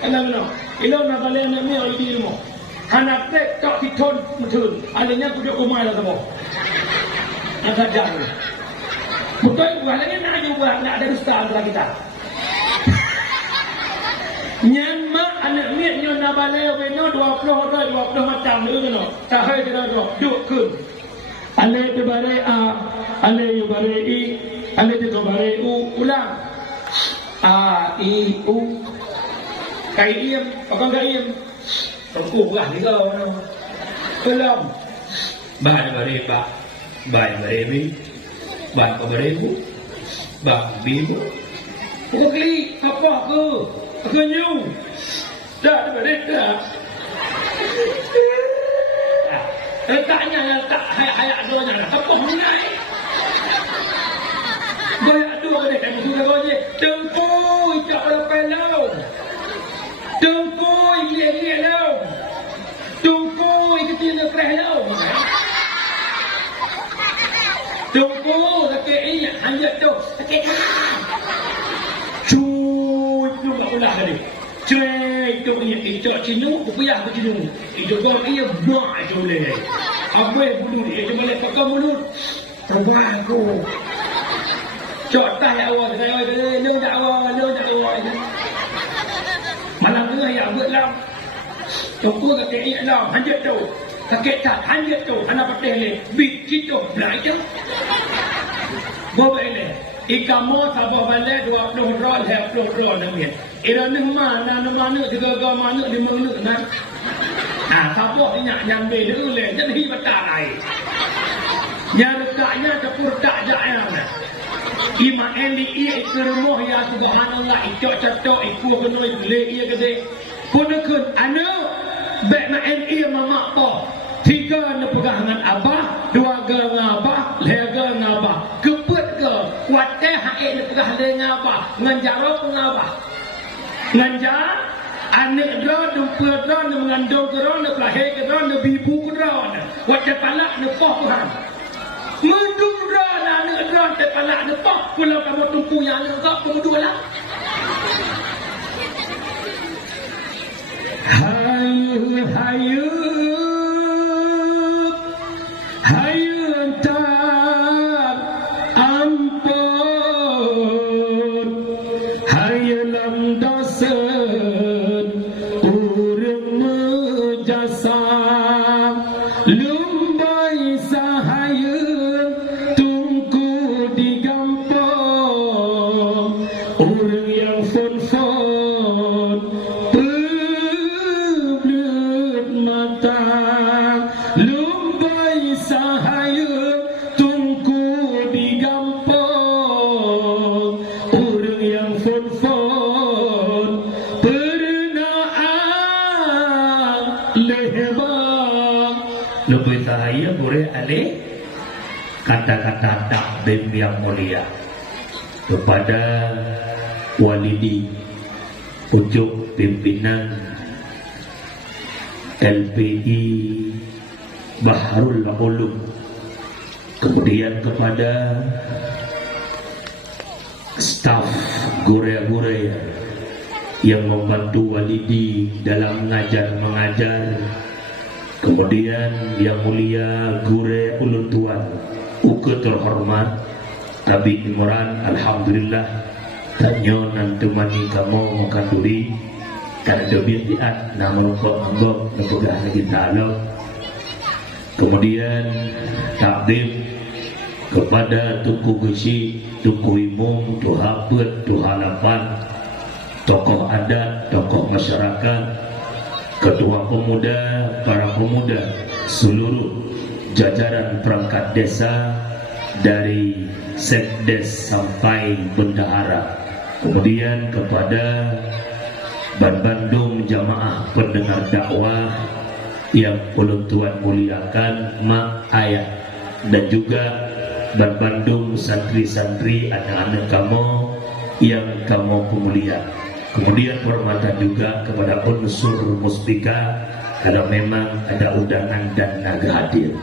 Anak-anak, ilau nak balik anak ni oleh diri mo. Anak tek tak kitun betul. Alanya kuda umai lah kamu. Nak kerja ni. Betul, lagi nak juga nak ada ustaz lah kita. Nyama anak ni nyo nak balik beno 20 macam ni kan. Tak hay kita duk kun. Ale tu bare a, ale yu bare i, ale tu bare u ulang. A I U. Kai im, apa kai im? Tunggu lah ni kau. Belum. Bah bare ba. Ba bare bi. Ba ko bare bu. Ba bi bu. Ukli apa ke? Kenyu. Dah bare dah. Tanya tak hayat doanya. Apa ni? Gaya dua ni, kamu sudah gaya. Tengkoi tak lepas lau. Tengkoi liat lau. Tengkoi kecil lepas lau. Tengkoi sakit ini, hanya tu sakit. Cuy, tu tak ulah tadi. Cuy, tu ni itu cinu, upaya aku cinu. Itu kau ia buat tu le. Apa yang bunuh dia? Dia malah pakai mulut. Terbang aku. Cok tak ya awak saya lu tak awak malam ni ya buat lam cok ke ke lam hanjat tu sakit tak hanjat tu anak patih le bit kita belajar bawa ele ikamo sabah balik 20 rol 20 rol namanya ira ni mana tiga mana di mana nak sabah ni yang beda le jadi betul ai yang dekatnya dapur tak jaya Ima Eli ia ikremoh ya subhanallah ikut catok ikut kenoi le ia gede punakun anu bek ma Eli mama po tiga ne pegangan abah dua ga ngabah lega ngabah keput ke kuate hae ne pegah le ngabah nganjaro ngabah nganjar ane dro dumpur dro ne mengandung dro ne lahir dro ne bibu dro ne wajah palak ne poh Tuhan mendung rana ne dron te palak ne poh pulau kamu tumpu yang ne kau kamu dua lah hayu entar ampun hayu lam dosen urang mejasa lumbai sahayu lebih saya boleh alih kata-kata takdim yang mulia kepada walidi pucuk pimpinan LPI Baharul Ulum, kemudian kepada staf gure-gure yang membantu walidi dalam mengajar, kemudian yang mulia gure ulun tuan uke terhormat Nabi Imran, alhamdulillah tanyo nanti mani kamu makan duri karena debiat namun kok anggap nepegah lagi talok. Kemudian takdim kepada Tuku Gesi, Tuku Imum, Tuhaput, Tuhalapan, tokoh adat, tokoh masyarakat, ketua pemuda, para pemuda, seluruh jajaran perangkat desa dari Sekdes sampai bendahara, kemudian kepada Bandung jamaah pendengar dakwah yang ulun tuan muliakan, mak ayah, dan juga Bandung santri-santri anak-anak kamu yang kamu pemulia. Kemudian hormatan juga kepada unsur muspika karena memang ada undangan dan naga hadir.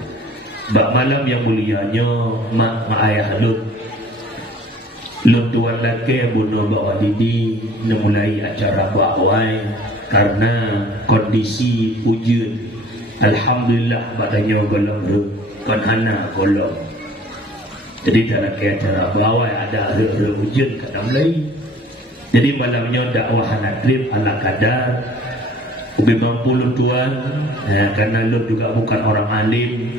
Bak malam yang mulianya mak ayah halun Lu tuan laki bunuh bawa didi memulai acara bawai karena kondisi wujud. Alhamdulillah badannya golong kan hana golong. Jadi dalam acara bawai ada wujud kat mulai. Jadi malamnya dakwah nadrib ala kadar. Ubi mampu lu tuan karena lu juga bukan orang alim,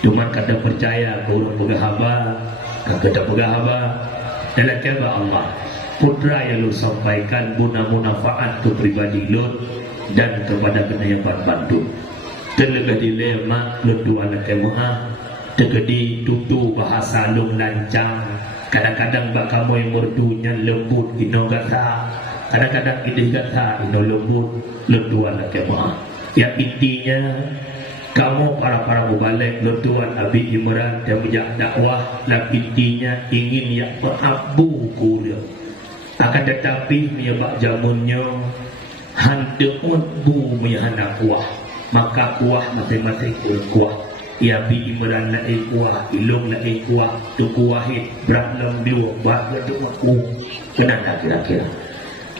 cuma kata percaya ke orang pegahaba, kata pegahaba. Dalam keba Allah putra yang lu sampaikan guna manfaat ke pribadi lu dan kepada kena bantu terlebih di lemak lu dua anak kemah terkedi tutu bahasa lu lancang kadang-kadang bak kamu yang merdunya lembut ino gata kadang-kadang ide gata ino lembut lu dua anak kemah yang intinya kamu para mubalik Tuan Abi Imran dan menjak dakwah dan intinya ingin yang mengabu kuda akan tetapi menyebab jamunnya hantu bu menyahana kuah maka kuah masing-masing kuah ya Abi Imran nak kuah ilung nak kuah tu kuahit berat lembiu buat berdua kenapa kira-kira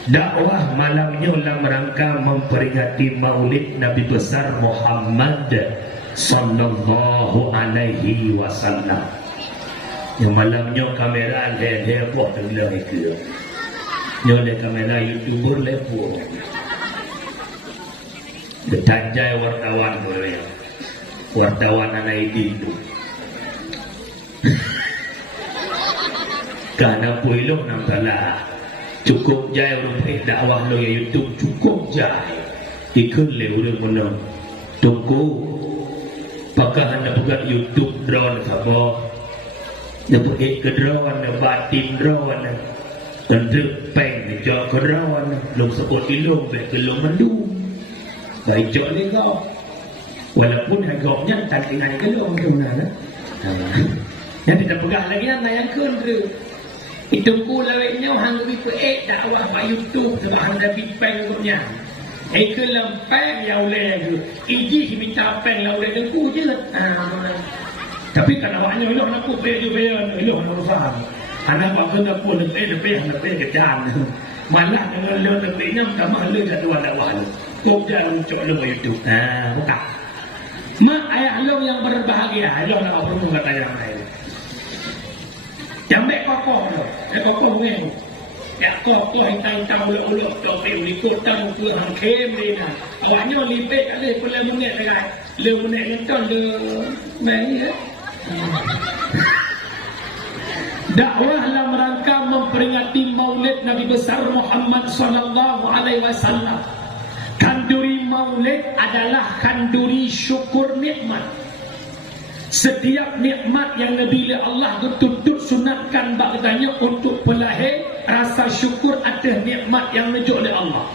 dakwah malamnya dalam rangka memperingati maulid Nabi besar Muhammad sallallahu alaihi wasallam. Yang malamnya kamera heboh dengan itu. Nyo le kamera YouTuber lepo. Detanjai wartawan boleh. Wartawan anak itu. Karena puilung nam salah. Cukup jai rumah dakwah lo ya YouTube cukup jai ikut lewat mana tunggu pakai anda buat YouTube drone apa dapat ke drone batin drone untuk peng jauh ke drone lom sebut ilung baik ke lom mendu baik jauh ni kau walaupun agaknya tak tinggal ke lom ke mana yang tidak pegang lagi yang kau itu kulawenya hang lebih ke dakwah ba YouTube sebab hang lebih pengnya ke lempeng ya oleh tu iji minta peng la oleh ku je tapi kan awaknya elok nak ku pe je pe elok nak faham anak buat kena pun de pe kejan malah dengan le de pe nyam tak mah le dakwah dakwah tu jangan ucap le YouTube bukan mak ayah lo yang berbahagia lo nak apa kata yang lain yang baik kokoh tu, kokoh ni, ya kokoh yang tahu ulok topeng ni kotang tu hang kem ni dah. Awaknya lipet ada pula menget dekat, le menget lenton le, mana? Dakwah dalam rangka memperingati Maulid Nabi besar Muhammad sallallahu alaihi wasallam. Kanduri Maulid adalah kanduri syukur nikmat. Setiap nikmat yang Nabi Allah tuntut sunatkan bagdanya untuk pelahir rasa syukur atas nikmat yang dijuk oleh Allah.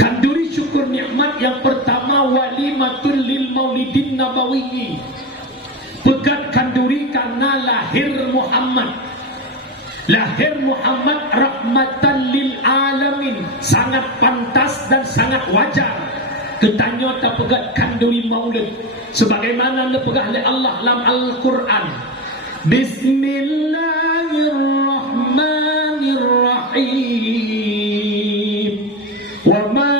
Kanduri syukur nikmat yang pertama walimatul lil maulidin nabawiyyi. Pegat kanduri karena lahir Muhammad. Lahir Muhammad rahmatan lil alamin, sangat pantas dan sangat wajar. Ketanya tak pegat kanduri maulid sebagaimana dipegah oleh Allah dalam Al-Quran. Bismillahirrahmanirrahim. Wa ma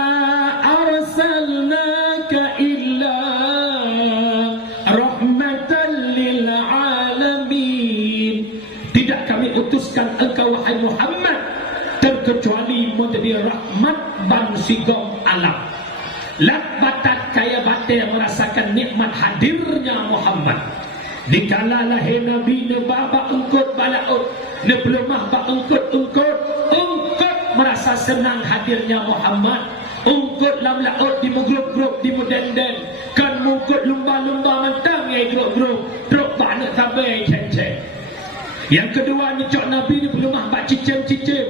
arsalnaka illa rahmatan lil alamin. Tidak kami utuskan engkau wahai Muhammad terkecuali menjadi rahmat bagi alam. Lak batat kaya batai merasakan nikmat hadirnya Muhammad. Dikala lahir Nabi ne baba engkut balaut, ne pelumah ba engkut merasa senang hadirnya Muhammad. Engkut lam laut di grup-grup di mudenden, kan mungkut lumba-lumba mentang ya grup-grup, drop banyak sampai ceng-ceng. Yang kedua ni cok Nabi ni pelumah ba cicem-cicem.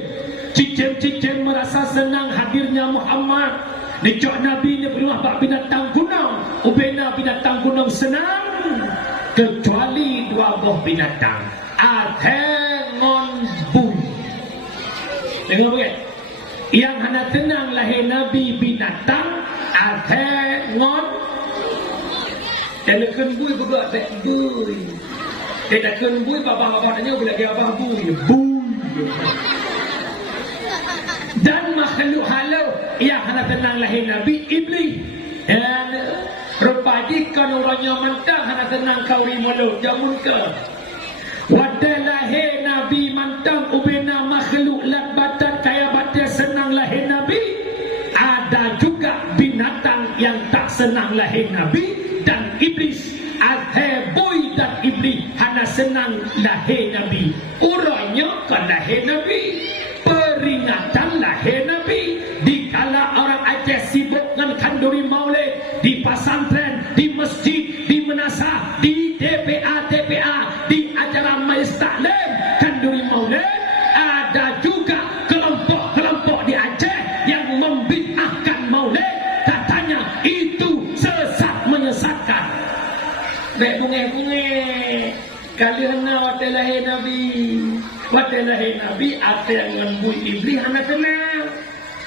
Cicem-cicem merasa senang hadirnya Muhammad. Dicok Nabi ni berumah bak binatang gunung. Ubena binatang gunung senang kecuali dua buah binatang, atengon bui. Dengar bukan? Yang hanya tenang lahir Nabi binatang atengon. Dan lekun bui berbuat baik bui. Dia takkan bui bapa-bapa tanya bila dia abang bui. Bui. Dan makhluk halau yang hana tenang lahir Nabi Iblis. Dan rupanya kan orangnya mentang hana tenang kau rimulut jamun ke. Wadah lahir Nabi mentang ubena makhluk lakbatan kaya batia senang lahir Nabi. Ada juga binatang yang tak senang lahir Nabi dan Iblis. Boy dan Iblis hana senang lahir Nabi. Orangnya kan lahir Nabi. Peringatan lahir Nabi. Dikala orang Aceh sibuk dengan kanduri maulid, di pesantren, di masjid, di menasah, di TPA, di acara majlis taklim kanduri maulid, ada juga kelompok-kelompok di Aceh yang membid'ahkan maulid. Katanya itu sesat menyesatkan. Baik bunga-bunga kali hendak waktu lahir Nabi. Waktu lahir Nabi ada yang lembut Iblis hana tenang.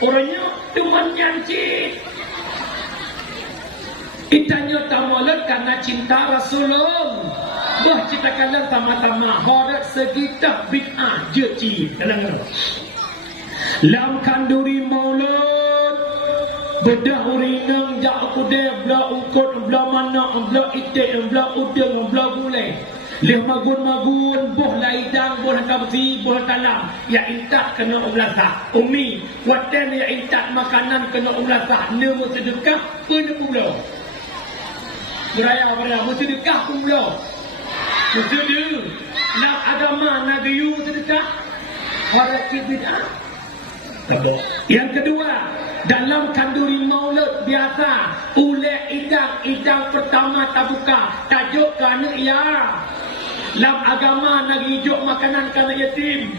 Orangnya cuma nyancit. Itanya tamulat karena cinta Rasulullah. Bah kita kalian sama-sama horat segitak bid'ah jeci. Lam kanduri maulud bedah urinang jak kude bla ungkut bla mana bla itik bla udeng bla gulai. Leh magun-magun boh laidang boh kabzi boh talam ya intak kena ulasa umi waten ya intak makanan kena ulasa nemu sedekah pun pula beraya beraya sedekah pun pula sedekah nak agama nagayu sedekah orang bid'ah. Yang kedua, dalam kanduri maulud biasa ulek idang pertama tak buka tajuk kerana ya dalam agama nak hidup makanan kerana yatim.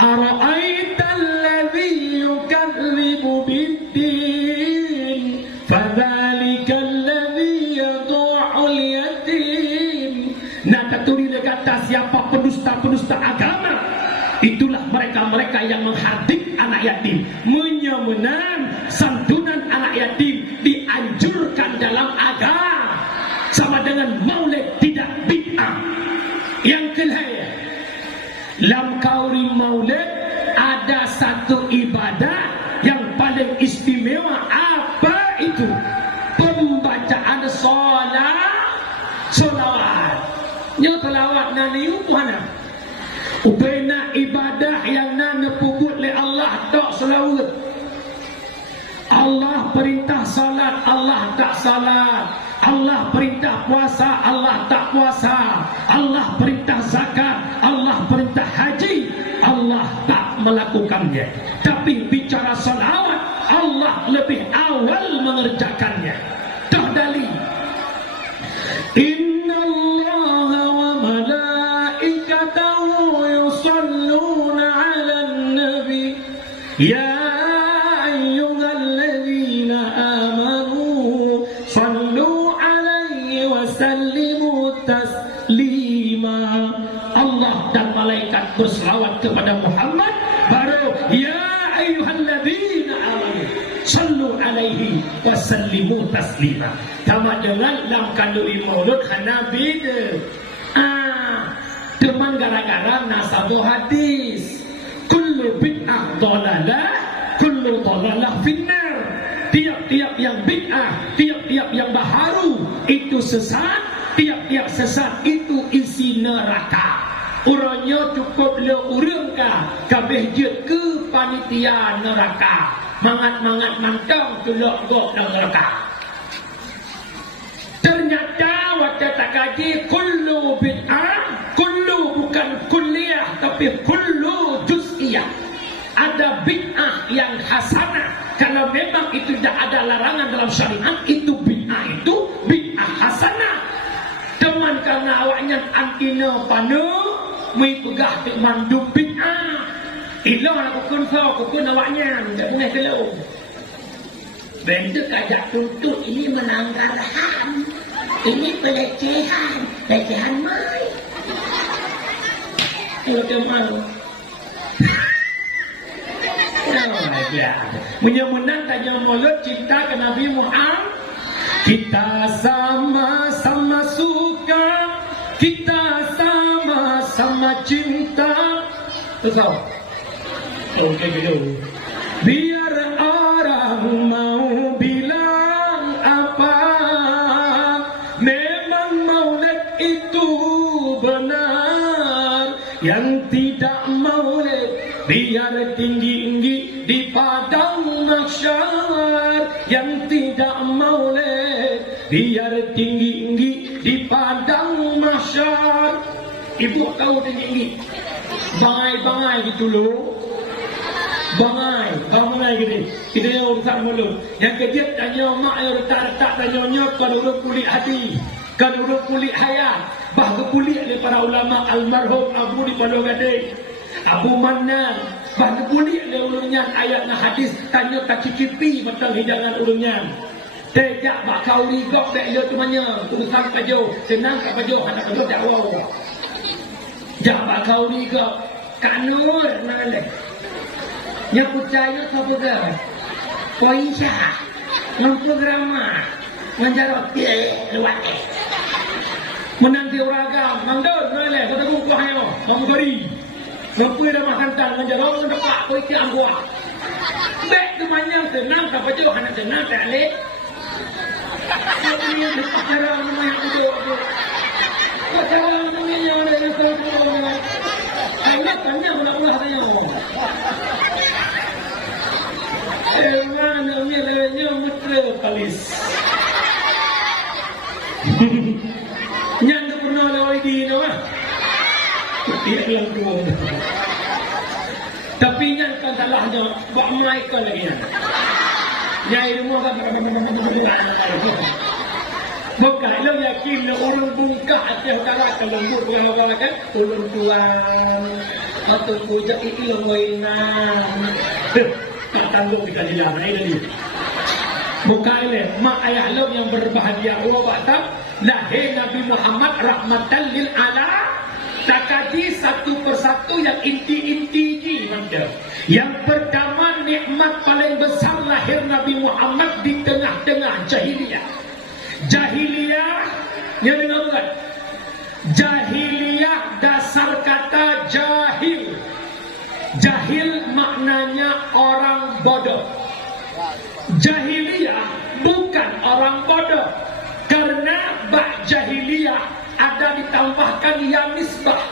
Ara'aital ladzi yukadzibu bid-din fadzalikal ladzi yad'ul yatim. Nak taturi kata siapa pendusta-pendusta agama, itulah mereka-mereka yang menghardik anak yatim, menyemenan santunan anak yatim dianjurkan dalam agama sama dengan maulid tidak bid'ah. Yang kedua, dalam kauri maulid ada satu ibadah yang paling istimewa. Apa itu? Pembacaan solawat. Nyolawat nani mana? Ubena ibadah yang nana puput le Allah tak selawat. Allah perintah salat, Allah tak salat. Allah perintah puasa, Allah tak puasa. Allah perintah zakat, Allah perintah haji, Allah tak melakukannya. Tapi bicara salawat, Allah lebih awal mengerjakannya. Dah dalil. Inna Allah wa malaikatahu yusalluna 'alan nabi. Ya berselawat kepada Muhammad, baru ya ayyuhalladzina amanu sallu alaihi wasallimu taslima. Sama dengan dalam kanduri maulud hana beda. Teman gara-gara nasabu hadis kullu bid'ah dhalalah kullu dhalalah finnar. Tiap-tiap yang bid'ah, tiap-tiap yang baharu itu sesat, tiap-tiap sesat itu isi neraka. Orangnya cukup le urangka kabeh je ke panitia neraka. Mangat-mangat mantang tulak gok dalam neraka. Ternyata waktu tak kaji kullu bid'ah, kullu bukan kulliyah tapi kullu juz'iyah. Ada bid'ah yang hasanah. Kalau memang itu tidak ada larangan dalam syariat, itu bid'ah itu bid'ah hasanah. Teman karena awaknya antina panu mai pegah ke mandum bid'ah. Ilah aku kun kau, aku kun awaknya, tak dengar kalau. Benda kajak tuntut ini melanggar HAM. Ini pelecehan, pelecehan mai. Kalau dia mau. Menyemenang tanya mulut cinta ke Nabi Muhammad. Kita sama-sama suka, kita sama-sama cinta Tahu? Okey gitu. Biar orang mau bilang apa, memang maulid itu benar. Yang tidak maulid biar tinggi-tinggi di padang mahsyar. Yang tidak maulid biar tinggi-tinggi di padang mahsyar. Ibu tahu tinggi-tinggi? Bangai-bangai gitu loh. Bangai gini. Kita yang urusan mulut. Yang kejut tanya mak yang letak tanya nyok kan urut kulit hati. Kan urut kulit hayat. Bahkan kulit ni para ulama almarhum Abu di Pondok Gading. Abu Manan. Bahkan kulit ni ulunnya ayat na hadis tanya tak cicipi macam hidangan ulunnya. Tejak bakau rigok tak elok temannya. Urusan pajo. Senang kat pajo. Anak pajo dakwah. Jak bakau rigok. Kak Nur mana? Yang percaya siapa ke? Poisha, yang programa, menjarot lewat. Menanti ragam, mandor, noleh, kata buku hayo, mambari, ngampui dah makan tan, menjarot mendapat poisha angguat. Bek tu banyak senang, apa je, anak senang tak leh. Ini yang cara namanya itu. Cara namanya ada yang sama. Ayo tanya ulah-ulah tanya. Mana milenya metropolis. Nyanda pernah lawai di nama. Tidak langsung. Tapi nyanda salahnya buat mereka lagi. Nyai rumah kan. Bukan lo yakin lo orang bungkak aja cara kelembut yang orang kan ulun tuan atau puja itu lo mainan. Tak tanggung di kalian ini. Bukan ini mak ayah lo yang berbahagia. Allah kata lahir Nabi Muhammad rahmatan lil ala. Tak kaji satu persatu yang inti-inti ni macam. Yang pertama nikmat paling besar lahir Nabi Muhammad di tengah-tengah jahiliyah. Jahiliyah, yang dengar bukan? Jahiliyah dasar kata jahil. Jahil maknanya orang bodoh. Jahiliyah bukan orang bodoh. Karena bak jahiliyah ada ditambahkan ya misbah.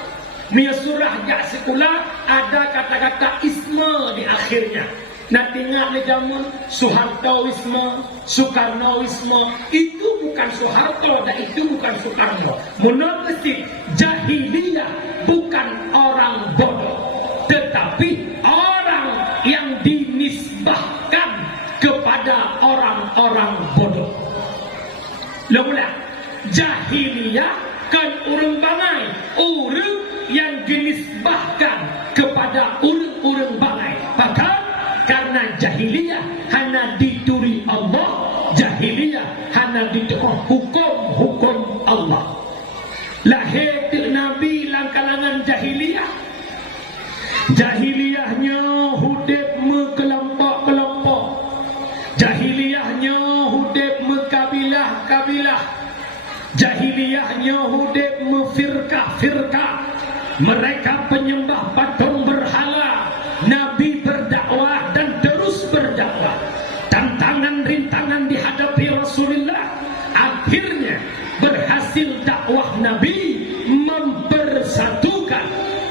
Mia surah ya sekolah ada kata-kata isma di akhirnya. Nak tengok ni zaman Soehartoisme, Soekarnoisme, itu bukan Soeharto dan itu bukan Soekarno. Monotetik jahiliyah bukan orang bodoh, tetapi orang yang dinisbahkan kepada orang-orang bodoh. Lalu jahiliyah kan orang bangai, orang yang dinisbahkan kepada orang-orang bangai. Maka karena jahiliyah hanya dituri Allah, jahiliyah hanya ditekan hukum-hukum Allah. Lahir Nabi dalam kalangan jahiliyah. Jahiliyahnya hudib kelompok-kelompok. Jahiliyahnya hudib kabilah-kabilah. Jahiliyahnya hudib firqah-firqah. Mereka penyembah patung berhala. Nabi berdakwah dan terus berdakwah. Tantangan rintangan dihadapi Rasulullah. Akhirnya berhasil dakwah Nabi mempersatukan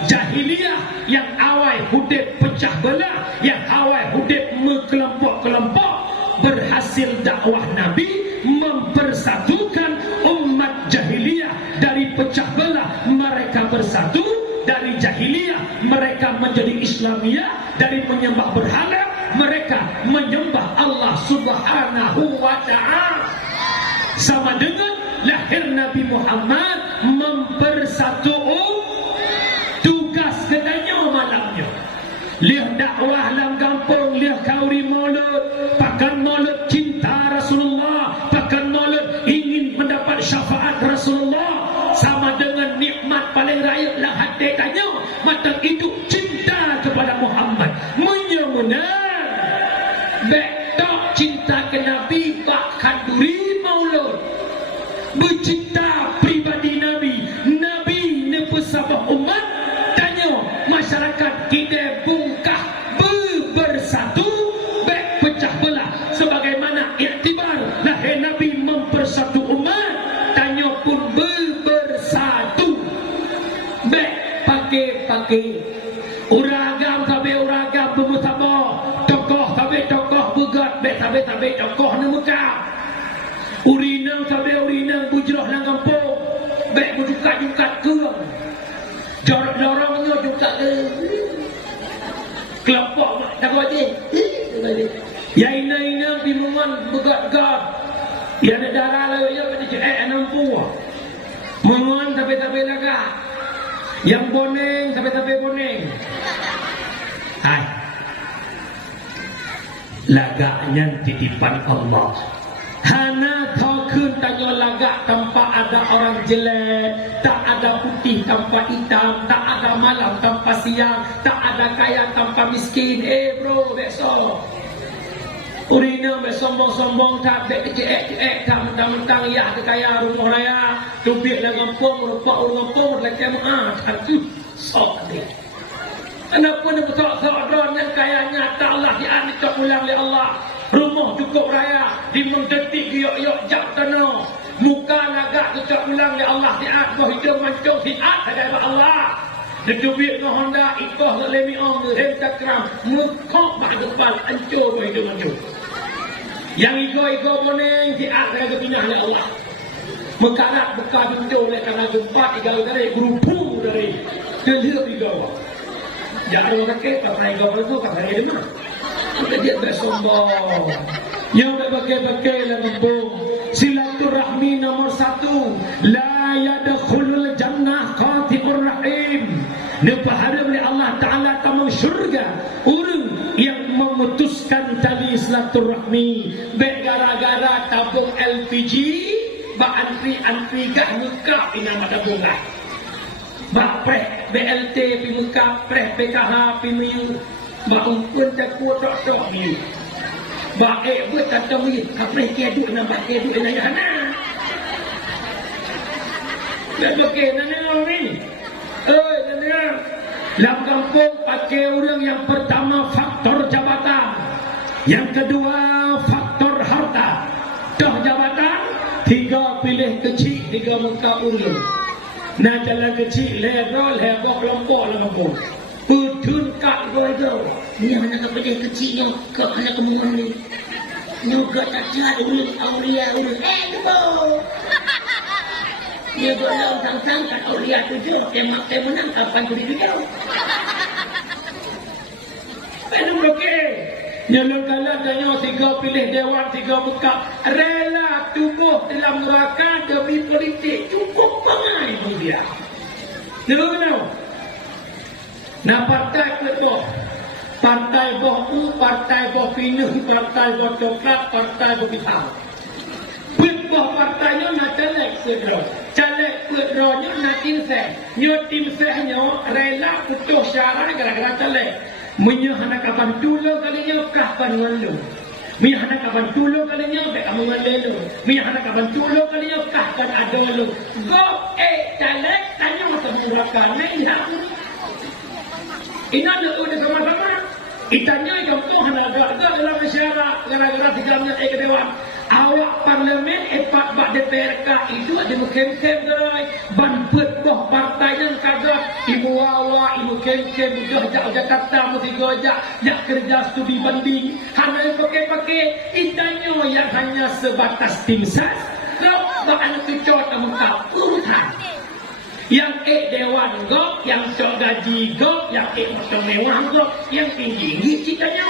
jahiliyah yang awal hudib pecah belah, yang awal hudib kelompok-kelompok. Berhasil dakwah Nabi mempersatukan umat jahiliyah dari pecah belah. Mereka bersatu. Dari jahiliyah mereka menjadi Islamiyah. Dari menyembah berhala mereka menyembah Allah Subhanahu wa ta'ala. Sama dengan lahir Nabi Muhammad mempersatu tugas katanya malamnya. Lihat dakwah dalam kampung, lihat kauri maulud, pakan maulud cinta Rasulullah, pakan maulud ingin mendapat syafaat Rasulullah. Sama dengan nikmat paling raya dalam hati tanya, mata itu cinta kepada Muhammad. Menyemunar betok cinta ke Nabi bakkan duri maulud. Bercinta pribadi Nabi. Nabi nepesabah umat. Tanya masyarakat baik tokoh ni Mekah. Urinang sampai urinang bujrah nang kampung. Baik berjukat-jukat keung. Jorok-jorok tu jukat ke. Kelompok tak buat je. Ya ina-ina bimungan begat-gat. Ya ada darah lalu ya pada cek nampu. Menguan tapi lagak. Yang boneng tapi boneng. Hai. Lagaknya titipan Allah. Hana tokun tanya lagak tanpa ada orang jelek, tak ada putih tanpa hitam, tak ada malam tanpa siang, tak ada kaya tanpa miskin. Bro, besok. Urina bersombong-sombong tak cek tak mentang-mentang ya kaya rumah raya, tubik lah kampung, rupak orang kampung, lagi maaf, sok deh. Kenapa nak betul-betul yang kaya nyata Allah dianik ulang oleh Allah. Rumah cukup raya di mendetik yok-yok jak tanah. Muka lagak cukup ulang oleh Allah dianik boh hidup mancung hiat hadapan Allah. Ditubik dengan Honda ikoh lemi ong rem cakram mukok bak depan hancur boh hidup mancung. Yang iko boneng hiat hadapan pindah oleh Allah. Mekarat buka pintu oleh karena gempa igal dari berhubung dari terlihat igal. Jangan orang kata mereka itu kata dia mana? Dia bersombong. Yang dah pakai lah membung. Silaturahmi nomor 1. La yadkhulul jannah qati'ur rahim. Dipahala oleh Allah Taala tamu syurga orang yang memutuskan tali silaturahmi. Gara-gara tabung LPG, ba antri gah nikah ina tabung gah. Bak preh BLT pi muka preh PKH pi miu bak umpun tak kuat dok miu bak buat tak miu preh ke duk nak bak ke duk nak hana dah okey nana ni nana dalam kampung pakai orang yang pertama faktor jabatan, yang kedua faktor harta. Dah jabatan 3 pilih kecil 3 muka urang. Nah jalan kecil lerol heboh kelompok lah kampung. Udun kak godo. Ni anak kecil kecilnya ke anak kemungan ni. Juga tak jahat urut aulia urut. Kebo. Dia bolong tang-tang kat aulia tu je. Emak menang kapan tu dia. Penum okey. Nyalon kalah tanya 3 pilih dewan 3 buka rela tubuh dalam neraka demi politik cukup bangai pun dia. Dia tahu. Nah partai ketua, partai boh partai boh pinus, partai boh coklat, partai boh hitam. Boh partainya nak celek kedua, celek keduanya nak tim sehnya rela putus syarat gara-gara celek. Menyahana kapan dulu kalinya kapan ngelu. Menyahana kapan dulu kalinya baik kamu ngelu. Menyahana kapan dulu kalinya kapan ada lu. Go talek tanya masa murakan ni dah. Ini ada udah sama-sama. Itanya yang tu hana agak dalam masyarakat gara-gara digelamnya dewan. Awak parlimen bak DPRK itu ada mukem-kem gerai ban boh partai yang kagak ibu awa ibu kem-kem budah Jakarta mesti gojak jak kerja studi banding hanya pakai itanya yang hanya sebatas tim ses bak anu kecot muka urutan yang dewan gok yang cok gaji gok yang motor mewah gok yang tinggi citanya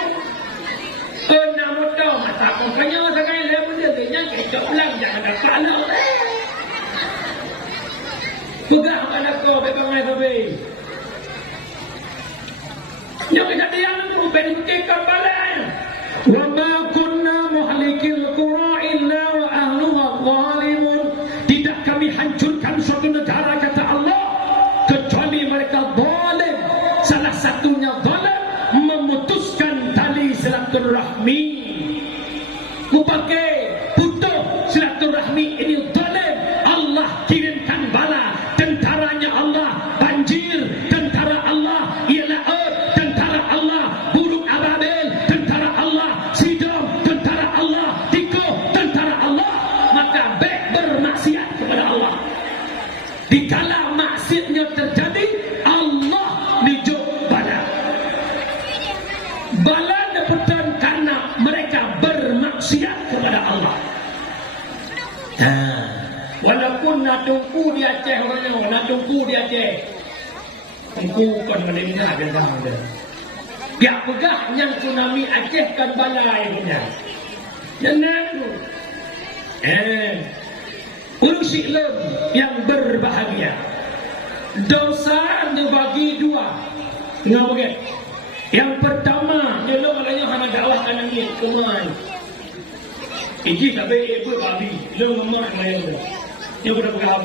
kena motor mata pokoknya sekali lepas dia kecok ulang jangan ada kalau Pegah pada kau bebangai babi. Yang kejadian itu berikutkan balan. Wa ma kunna muhlikil qura illa wa ahluha zalimun. Tidak kami hancurkan suatu negara kata Allah kecuali mereka zalim. Salah satunya zalim memutuskan tali silaturahmi. Kupakai putus silaturahmi ini zalim. Allah kirimkan bala. Tentaranya Allah banjir, tentara Allah ialah tentara Allah burung ababil, tentara Allah Sidom, tentara Allah Tiko, tentara Allah. Maka baik bermaksiat kepada Allah. Dikala maksiatnya terjadi, Allah nijuk bala. Bala dapatan karena mereka bermaksiat. kepada Allah. Walaupun nak tunggu di Aceh orangnya, nak tunggu di Aceh, tunggu kan meninggal dan sama dia. Dia pegah yang tsunami Aceh kan balai punya. Jangan tu. Muslim yang berbahagia. Dosa dibagi dua. Ngapa ke? Yang pertama, dia lo malanya hana galah kan ni kemai. Iji tak baik babi. Lo memang main. Dia berapa ada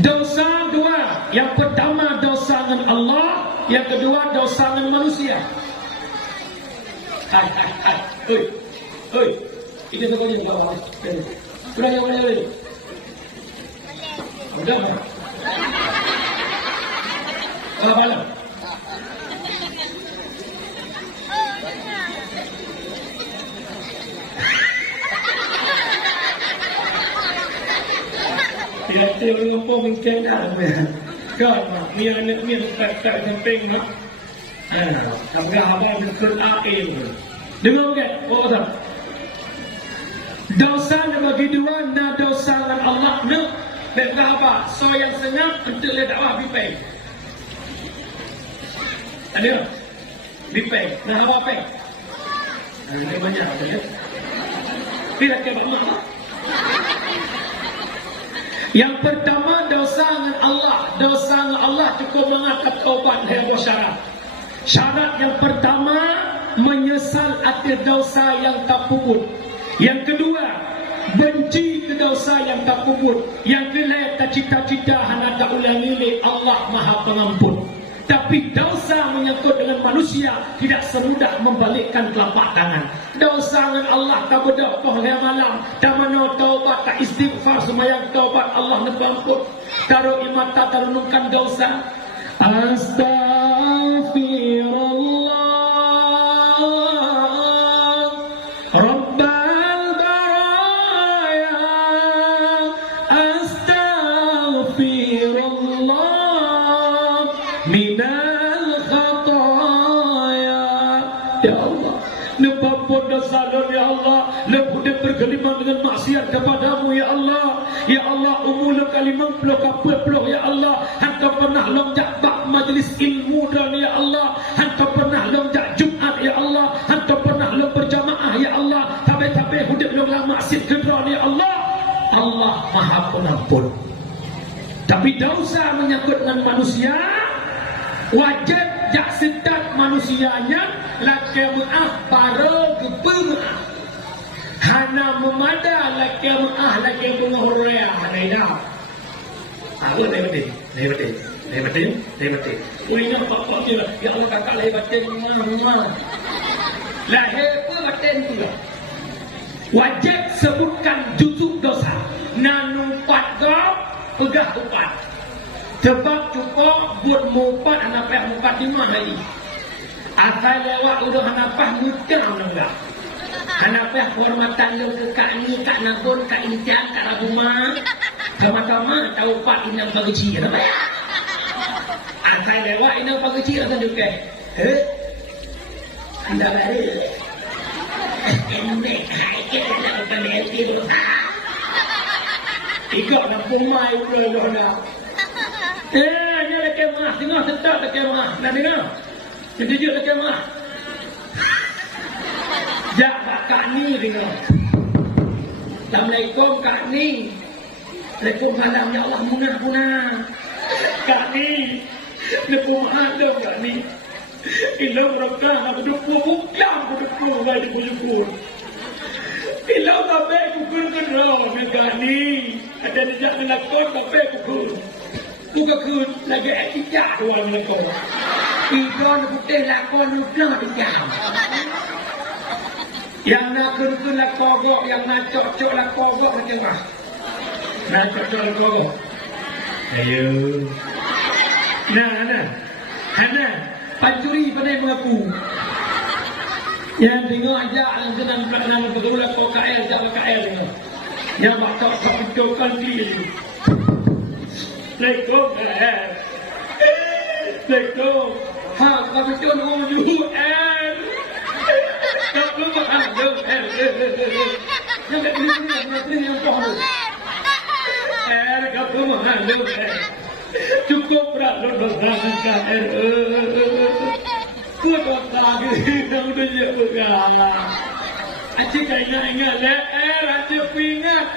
dosa dua. Yang pertama dosa dengan Allah, yang kedua dosa dengan manusia. Oi. Ini tu kau ni apa? Sudah yang mana ni? Sudah. Apa lah? Tidak terlalu mungkin dah. Kan, ni anak ni tak penting nak. Tapi abang berkerja air. Dengar ke? Oh tak. Dosa bagi dua, na dosa dengan Allah nak. Berkata apa? So yang senyap untuk le dakwah bipeng. Ada? Bipeng. Nah apa apa? Ada banyak apa ya? Tidak ke banyak. Yang pertama dosa dengan Allah. Dosa dengan Allah cukup mengangkat taubat dengan syarat. Syarat yang pertama menyesal atas dosa yang tak puput. Yang kedua benci ke dosa yang tak puput. Yang ketiga tak cita-cita hana tak ulangi Allah Maha Pengampun. Tapi dosa menyangkut dengan manusia tidak semudah membalikkan telapak tangan. Dosa dengan Allah tak berdoa yang malam, tak mana taubat, tak istighfar semayang taubat Allah nak ampun. Taruh imata tarunungkan dosa. Astaghfirullah Rabbal baraya. Astaghfirullah minal khataya. Ya Allah, nebapun dosa ya Allah, lebih dia bergelimang dengan maksiat kepadamu ya Allah. Ya Allah, umur kalimang peluh kapal peluh ya Allah. Hantar pernah lonjak bak majlis ilmu dan ya Allah. Hantar pernah lonjak Jumat ya Allah. Hantar pernah lo berjamaah ya Allah. Tapi hidup lo dalam maksiat kedron ya Allah. Allah Maha Pengampun. Tapi dosa menyangkut dengan manusia, wajib jak sedat manusianya laki maaf para kepemaaf. Hana memada laki maaf laki pengorea hanaidah. Aku lebatin. Uinya apa dia? Ya Allah kakak lebatin rumah. Lahir pun lebatin tu. Wajib sebutkan juzuk dosa. Nanumpat kau pegah upat. Sebab cukup buat mupat anak peh mupat 5 hari. Asal lewat udah anak peh muter enggak. Anak peh hormatan lo ke kak ni, kak Nabun, kak Intian, kak Rabuma. Sama-sama tahu pak inang bagi cia apa ya? Asal lewat inang bagi cia kan juga. Anda balik. Enek hai ke dalam peneliti tu. Ikut nak pumai udah dah. Ni lagi mah, tengok tetap lagi mah. Nak dengar? Sejujur lagi mah. Jak kak ni dengar. Assalamualaikum kak ni. Waalaikumsalam ya Allah munah. Kak ni. Lepas ada kak ni. Ilau mereka nak berduku bukan berduku lagi berduku. Ilau sampai pukul kerana kak ni. Ada dijak melakon sampai pukul. Bukan ke lagi tidak orang melakon. Ikan putih lakon juga dijam. Yang nak ke lakon, yang nak cocok lakon macam mana? Nak cocok lakon. Ayo. Nah. Hana, pancuri pandai mengaku. Yang dengar aja yang senang belakang betul lakon KL, jawab KL dengar. Yang bakal kapitokan dia. Lekong lekong ha kapito nunggu UN tapi lu makan dong. Yang kat ni yang kau. Kau makan dong. Cukup berat lu makan kan. Kuat lagi dah udah jelas. Acik ingat le, acik pingat,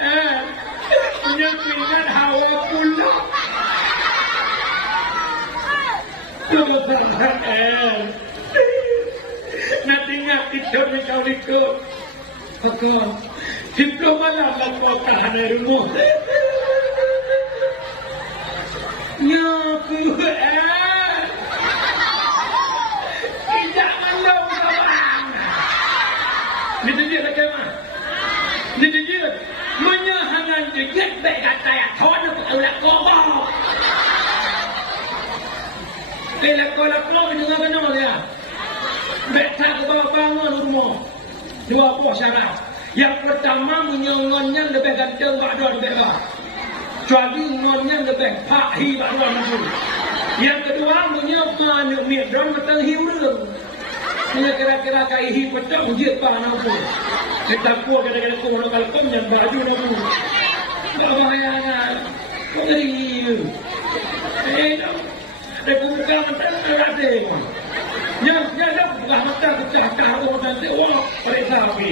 punya pingat hawa pula. Nanti ingat itu kau ikut. Betul. Diploma lah kau tahan rumah. Nyaku tidak malam kawan. Ni dia lagi mah. Ni dia menyahangan dia baik kata ya. Thon aku ulah kau. Bila kau dengar benar dia. Betul kau bangun rumah. Dua buah syarat. Yang pertama menyongonnya lebih ganteng bakdo lebih bah. Kecuali ngonnya lebih pakhi bakdo itu. Yang kedua menyokong midron matang hiurung. Punya kira-kira kaihi petang dia panau pun. Kita kuat kadang-kadang kau nak kalkom yang baju nak pun. Tak bahaya. Kau ngeri. Dia buka mata ada. Yang ada buka mata kecah orang nanti orang periksa api.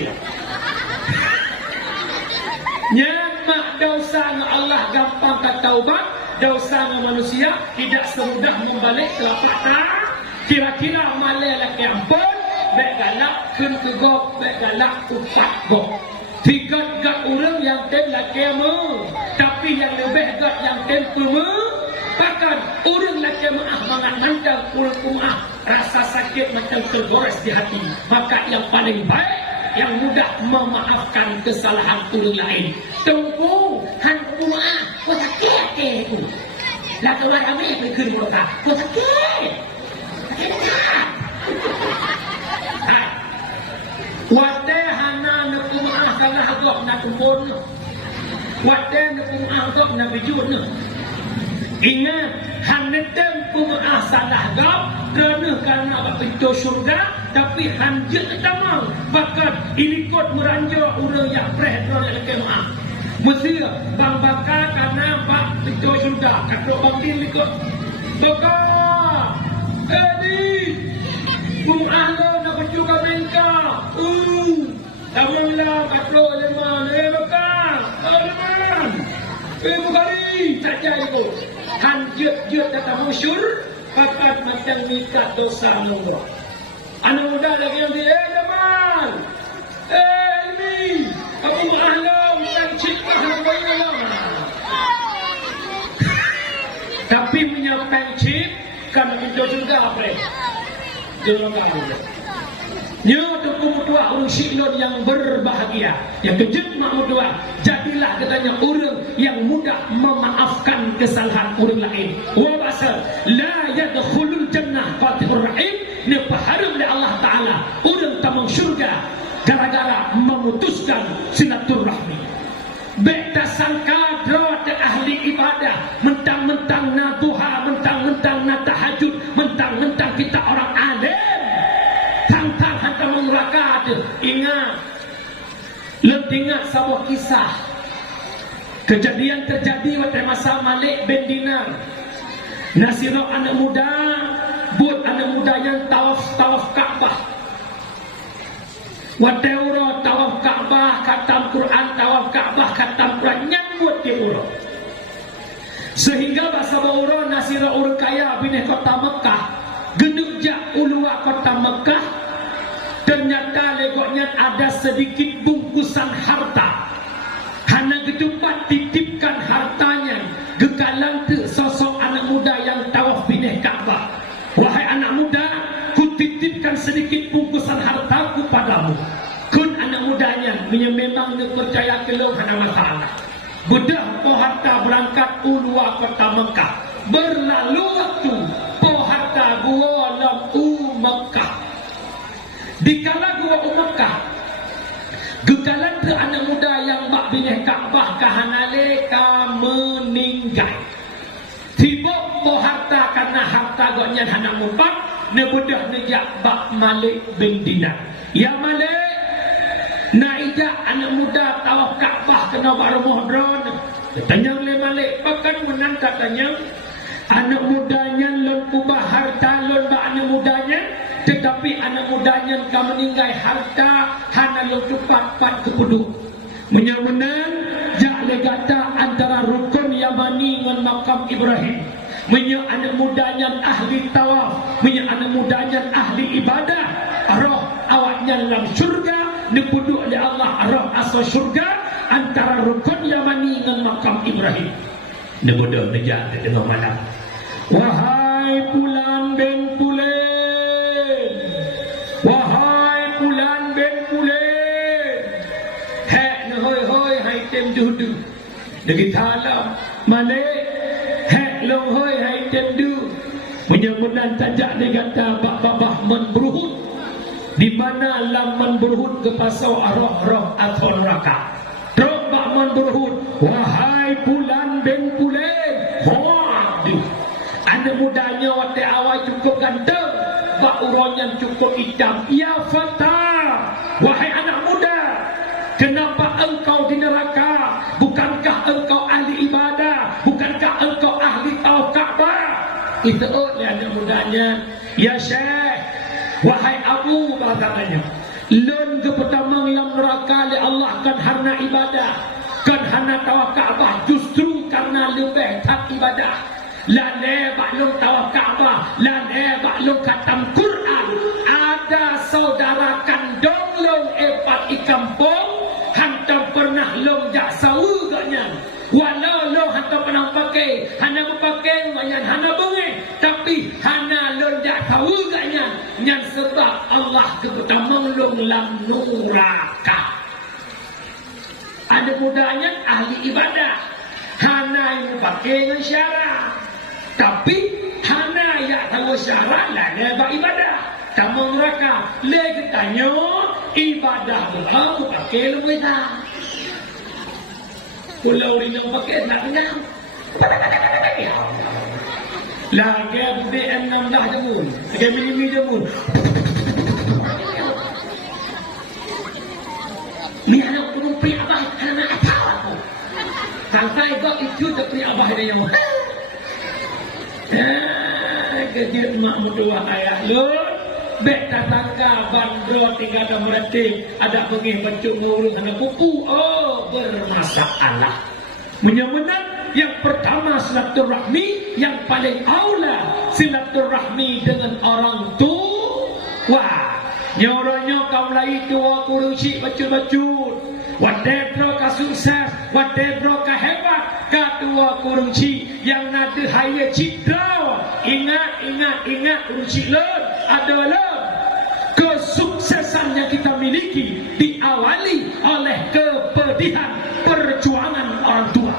Nyamak dosa Allah gampang tak taubat, dosa manusia tidak semudah membalik telapak tangan. Kira-kira malah laki ampun, baik galak kun ke gop, baik galak utak gop. Tiga orang yang tem laki amu, tapi yang lebih gak yang tem kumu. Bahkan orang laki maaf mangat nantang orang kumah rasa sakit macam tergores di hati. Maka yang paling baik yang mudah memaafkan kesalahan orang lain. Tunggu han kumah, kau sakit ke aku? Lalu lah kami yang berkeri kota, kau sakit. Wadai hana nak kumah kana hagok nak kumpul. Wadai nak kumah hagok nak bijur. Ingat, hanetem kumah salah gap kerana pintu syurga, tapi hanjut tamang. Bahkan ini kot meranjau orang yang prehron yang kemah. Mesti bang bakar karena bak pintu syurga. Kalau bang din ikut, doka, kumah lo nak berjuga mereka. Tamulah kaplo leman, bakar, leman. Bukari, tak jadi ikut. Hanjut datang musyur, pakat macam nikah dosa Allah. Anak muda lagi yang dia, teman. Ini, aku mahlam, dan cipta mahlam. Tapi menyampaikan cip, kan itu juga apa? Jangan tahu. Nyo tuku mutua orang syilon yang berbahagia. Yang kejut mak mutua. Jadilah katanya orang yang mudah memaafkan kesalahan orang lain. Wa basal la yadkhulul jannah fatihur rahim. Ni paharum oleh Allah Taala. Orang tamang syurga gara-gara memutuskan silaturahmi. Beta sangka dro te ahli ibadah, mentang-mentang na duha, mentang-mentang na tahajud, mentang-mentang kita orang alim. Tang-tang hantar mengelakar tu. Ingat. Lebih ingat sebuah kisah. Kejadian terjadi pada masa Malik bin Dinar. Nasirah anak muda. Buat anak muda yang tawaf Ka'bah. Wateuro tawaf Ka'bah. Khatam Quran tawaf Ka'bah. Khatam Quran nyambut dia urut. Sehingga bahasa Baura Nasirah orang kaya bineh kota Mekah. Genukjak ulua kota Mekah. Ternyata legoknya ada sedikit bungkusan harta. Hana ketupat titipkan hartanya. Gekalan tu sosok anak muda yang tawaf bineh Ka'bah. Wahai anak muda, ku titipkan sedikit bungkusan hartaku padamu. Kun anak mudanya, memang nak percaya kelong hana masalah. Bedah po harta berangkat ulua kota Mekah. Berlalu waktu po harta gua lam Mekah. Dikala gua Mekah, gekalan ke anak muda yang bak bineh Ka'bah kahanale ka meninggal. Tiba po harta karena harta goknya hana mumpak, ne bedah nejak bak Malik bin Dinar. Ya Malik, ijak anak muda tawaf Kaabah kena Ramadan. Tanya oleh Malik, bahkan menang katanya anak mudanya lon ubah harta lon ba anak mudanya, tetapi anak mudanya kan meninggal harta hana lon cepat kepeduk. Menang jak legata antara rukun Yamani dengan makam Ibrahim. Anak mudanya ahli tawaf, anak mudanya ahli ibadah. Roh awaknya dalam syurga, dipuduk oleh Allah roh asal syurga antara rukun Yamani dengan makam Ibrahim. Dia bodoh nejak di tengah malam. Wahai bulan ben bulan, wahai bulan ben bulan, hek hoi hoi hai tem dudu. Degi talam Malik hek long hoi hai tem du. Menyemunan tajak dia kata bak-babah men berhut. Di mana laman berhut ke pasau roh-roh atau neraka. Teruk bak men berhut. Wahai bulan ben bulan, waduh. Anak mudanya waktu awal cukup ganteng, bak uronya cukup hitam. Ya fata, wahai anak muda, kenapa engkau di neraka? Bukankah engkau ahli ibadah? Bukankah engkau ahli tawaf Kaabah? Itu oleh anak mudanya. Ya Syekh, wahai Abu, katanya, lun ke pertama yang neraka oleh Allah kan karena ibadah, kan karena tawaf Kaabah, justru karena lebih tak ibadah. Lan baklung tawaf Kaabah, lan baklung khatam Quran. Ada saudara kandung long epat i kampung, hantar pernah long jak sawu gaknya. Walau long hantar pernah pakai, hana pakai mayan hana bengi, tapi hana long jak sawu gaknya. Yang sebab Allah kebetamang long lam neraka. Ada mudanya ahli ibadah, hana yang pakai dengan syarat. Tapi hana ya tahu syarat lah dia beribadah. Kamu neraka lagi tanya ibadah aku pakai lebih dah. Pulau ini pakai nak kenal. Lagi BM 16 jemun, lagi mini jemun. Ni anak turun pri abah anak tahu aku. Sampai kau itu tak pri abah dia yang kecil mak mertua ayah lu bek tatangka bandro tinggal ada mereti ada pergi bencuk ngurus anak pupu. Oh, bermasalah. Menyemenang yang pertama silaturahmi, yang paling aula silaturahmi dengan orang tua. Nyoronyo kau lai tua kurusi bacul-bacul. Wadebro ka sukses, wadebro ka hebat, katua kurunci yang nada haya citra. Ingat kurunci lor adalah kesuksesan yang kita miliki diawali oleh kepedihan perjuangan orang tua.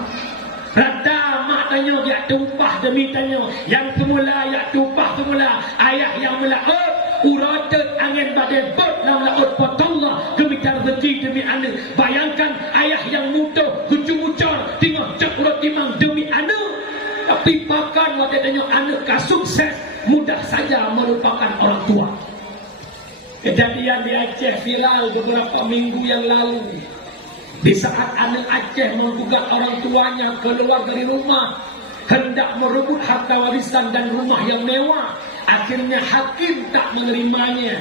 Rada mak tanya ya tumpah demi tanya, yang semula ya tumpah semula, ayah yang melaut uradat angin badai bot lam laut potonglah demi rezeki demi anak. Bayangkan ayah yang muda kucung-ucor tengah cek roti mang demi anak, tapi bahkan waktu tanya anak sukses mudah saja melupakan orang tua. Kejadian di Aceh viral beberapa minggu yang lalu. Di saat anak Aceh menggugat orang tuanya keluar dari rumah, hendak merebut harta warisan dan rumah yang mewah, akhirnya hakim tak menerimanya.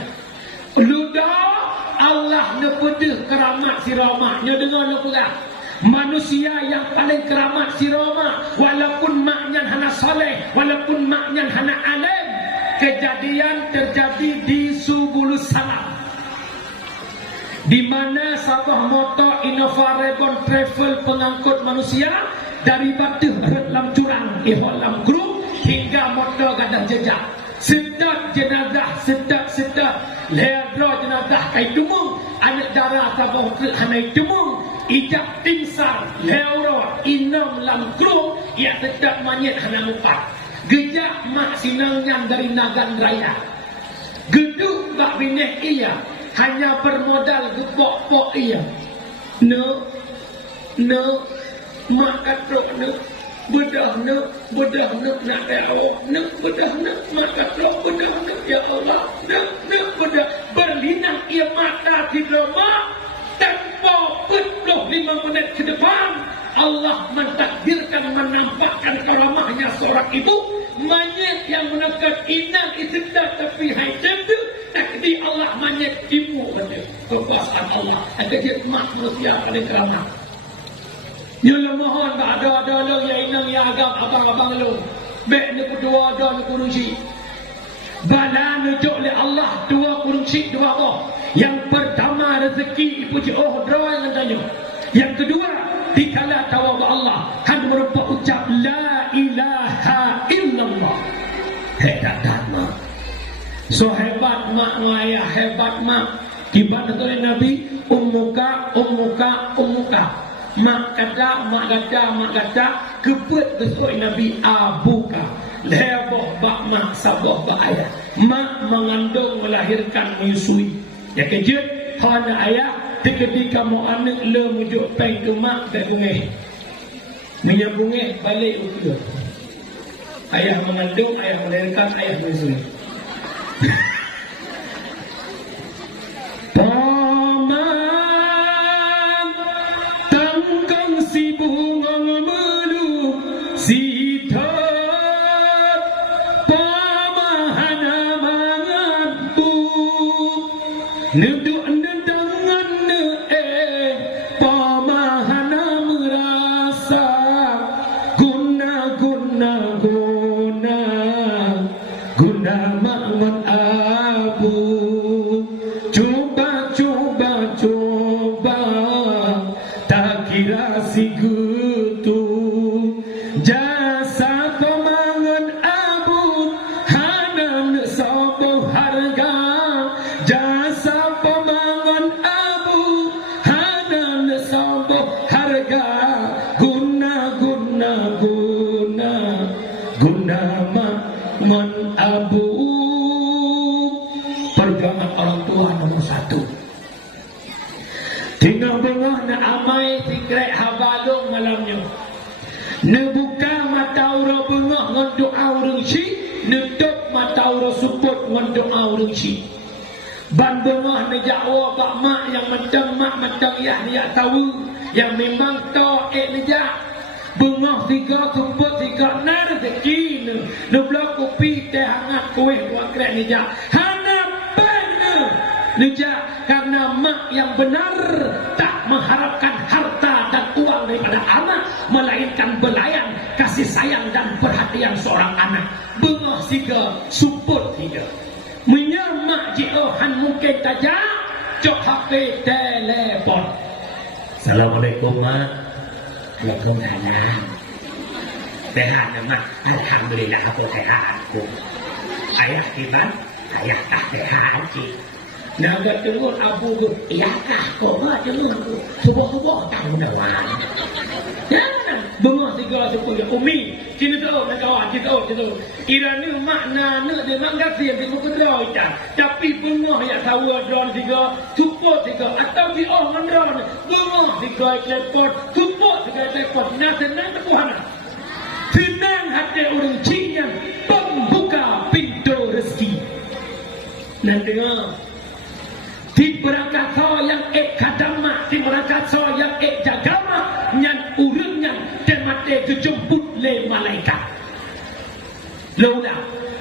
Ludah Allah nepedih keramat si Roma. Nyo dengar lo pula. Manusia yang paling keramat si Roma, walaupun maknya hana soleh, walaupun maknya hana alim. Kejadian terjadi di Subulus Salam, di mana sebuah motor Innova Reborn Travel pengangkut manusia dari Batu Lam Curang Iholam Group hingga motor gadah jejak. Sedap jenazah, sedap ledro jenazah kai tumung, anak darah tabung ke hanai tumung, ijak timsar leuro inam lam group ia sedap manyet hana mupat. Gejak mak sinangnya dari Nagan Raya. Geduk bak binek ia hanya bermodal gepok-pok ia. No mak katrok no bedah no nak awak no bedah no mak katrok bedah no ya Allah no bedah berlinang ia mata tidak mak tanpa menit ke depan Allah mentakdirkan menampakkan karamahnya seorang itu manyet yang menekan inang itu dah tapi hai tentu takdir Allah manyet timu kekuasaan Allah ada dia manusia paling kerana nyala mohon tak ada lo ya inang ya agam abang-abang lo baik ni kedua ada ni kunci bala nujuk oleh Allah dua kunci dua Allah yang pertama rezeki ibu oh draw yang tanya yang kedua dikala tawab Allah hanya merupakan ucap la ilaha illallah hebat dhamma so hebat mak ayah hebat mak ibadat oleh Nabi ummuka mak kata kebut besok Nabi abuka leboh bak mak saboh bak ayah mak mengandung melahirkan menyusui ya kejut hana ayah ketika mau anak le mujuk peng ke mak tak bungeh minyak bungeh balik ukur ayah mengandung ayah melahirkan ayah menyusui paman tangkang si bungang melu si pamahana mangatku neduk perjuangan orang tua nomor satu. Tinggal bengah na amai tikrek habalung malamnya. Nebuka mata ura bengah ngan doa urang si, netup mata ura support ngan doa urang si. Ban bengah na jakwa bak mak yang macam mak macam ya dia tahu yang memang to nejak. Bengah tiga support tiga nar rezeki ne blok kopi teh hangat kuih buat krek nejak. Nejak karena mak yang benar tak mengharapkan harta dan uang daripada anak, melainkan belayan kasih sayang dan perhatian seorang anak. Bengah tiga support tiga menyamak jiohan mungkin saja cok HP telepon. Assalamualaikum mak. Waalaikumsalam. Sehat mak? Alhamdulillah aku sehat aku. Ayah tiba, ayah tak sehat sih. Naga tengok abu tu, iyakah kau mak tengok aku sebuah-sebuah tahu nawan. Ya, bengah tiga sepuluh umi, kita tahu nak kawan, kita tahu. Kiranya makna nak dia mangkat dia tengok kedraw ita. Tapi bengah yang tahu drone tiga, support tiga atau di orang drone, bengah tiga telepon, support tiga telepon. Nah senang terpuhana. Senang hati orang Cina pembuka pintu rezeki. Dan dengar di berangkat so yang kadama, di berangkat so yang jagama, nyan urangnya temate kejemput le malaikat. Laula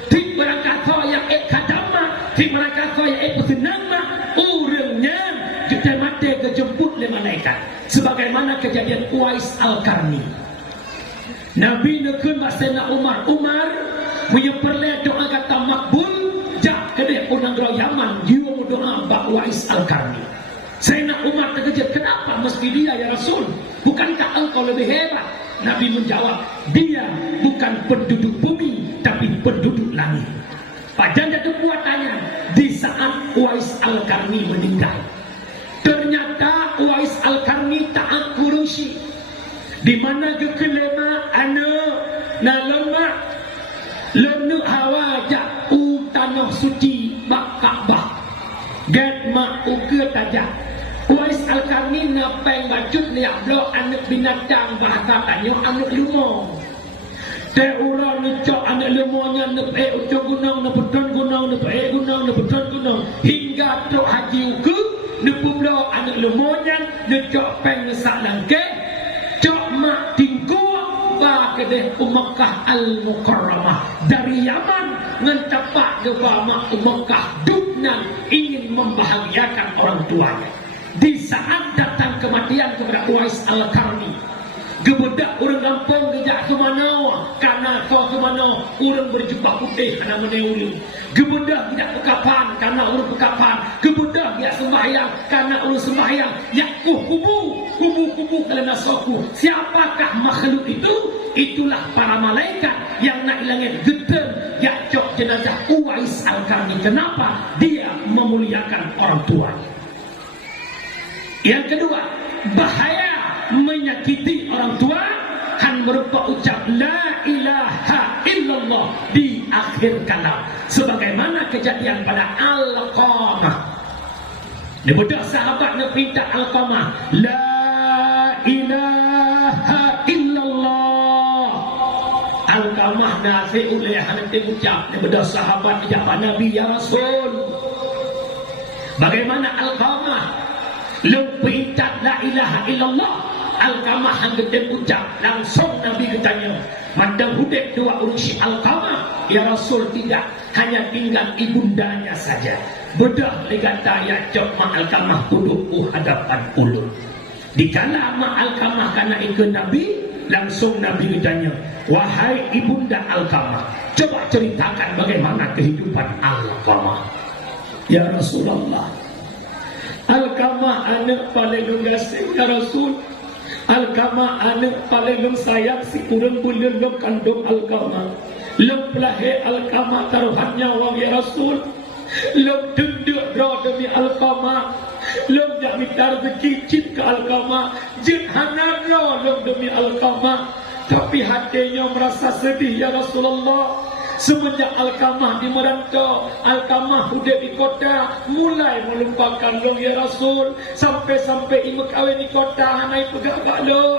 di berangkat so yang kadama, di berangkat so yang pesenama, urangnya temate kejemput le malaikat. Sebagaimana kejadian Uwais Al-Qarni. Nabi nekun Masena Umar punya perle doa kata makbul. Jak kedai unang roh Yaman jiwa doa Mbak Uwais Al-Qarni. Sayyidina Umar terkejut, kenapa mesti dia ya Rasul? Bukankah engkau lebih hebat? Nabi menjawab, dia bukan penduduk bumi tapi penduduk langit. Padahal itu buatannya di saat Uwais Al-Qarni meninggal. Ternyata Uwais Al-Qarni tak kurusi. Di mana kekelema anak na lemak lemak hawajak tanah suci bak Kaabah. Get mak uke tajak. Uwais Al-Qarni napeng bacut liak blok anak binatang bahasa tanya anak lumong. Te orang necok anak lumongnya nepe ucap gunung, nepetun gunung, nepe gunung, nepetun gunung hingga truk haji uke ne publo anak lemonyan ne cok peng sak langke cok mak tingku ba kedeh Makkah Al-Mukarramah dari Yaman ngentapak ke mak Makkah duknan ingin membahagiakan orang tuanya. Di saat datang kematian kepada Uwais Al-Qarni, gebedak orang kampung kejak ke mana karena kau ke mana orang berjubah putih karena meneuli. Gebedak tidak pekapan karena orang pekapan. Gebedak tidak sembahyang karena orang sembahyang. Yakuh kubu kerana soku. Siapakah makhluk itu? Itulah para malaikat yang nak ilangin gedeng yakcok jenazah Uwais Al-Qarni. Kenapa? Dia memuliakan orang tuanya. Yang kedua, bahaya menyakiti orang tua kan berupa ucap la ilaha illallah di akhir kalam, sebagaimana kejadian pada Alqamah. Dia budak sahabat nak perintah Alqamah la ilaha illallah. Alqamah nasi oleh nanti ucap. Dia budak sahabat ucapan Nabi ya Rasul. Bagaimana Alqamah perintah la ilaha illallah? Alqamah hangga dia ucap langsung Nabi bertanya mandang hudik dua urusi Alqamah ya Rasul. Tidak, hanya tinggal ibundanya saja. Bedah legata ya cok mak Alqamah duduk hadapan ulun. Dikala mak Alqamah karena ikut Nabi, langsung Nabi bertanya, wahai ibunda Alqamah, coba ceritakan bagaimana kehidupan Alqamah. Ya Rasulullah, Alqamah anak paling kasih ya Rasul. Alqamah anak paling sayang si kurang bulan lo kandung Alqamah. Lo pelahir Alqamah taruhan nyawa ya Rasul. Lo denduk roh demi Alqamah. Lo nak minta rezeki cip ke Alqamah. Jenghanan lo demi Alqamah. Tapi hatinya merasa sedih ya Rasulullah. Semenjak Alqamah di merantau, Alqamah sudah di kota, mulai melupakan lo ya Rasul. Sampai-sampai ibu kawin di kota, hanai pegak-gak lo.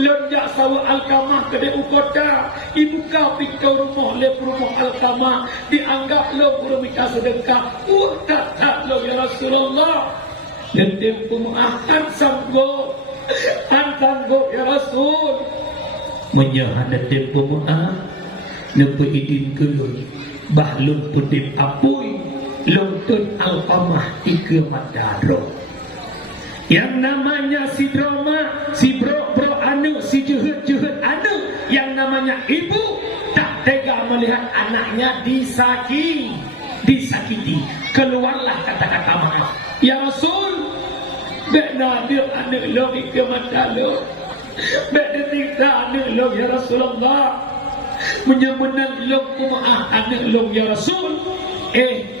Lonjak sawa Alqamah ke di kota, ibu kau pikau rumah lep rumah Alqamah, dianggap lo perlu minta sedekah. Tak lo ya Rasulullah. Dan tempuh akan sanggup ya Rasul. Menyahada tempuh Lepas idin kelun bahlun putih apui lontun Alqamah tiga mataro. Yang namanya si drama, si bro anu, si juhud anu, yang namanya ibu tak tega melihat anaknya disakiti. Keluarlah kata-kata maaf. Ya Rasul, bek nadir anak lo tiga mataro, bek detikta anak lo ya Rasulullah. Menyemenang long kumaah anak long ya Rasul.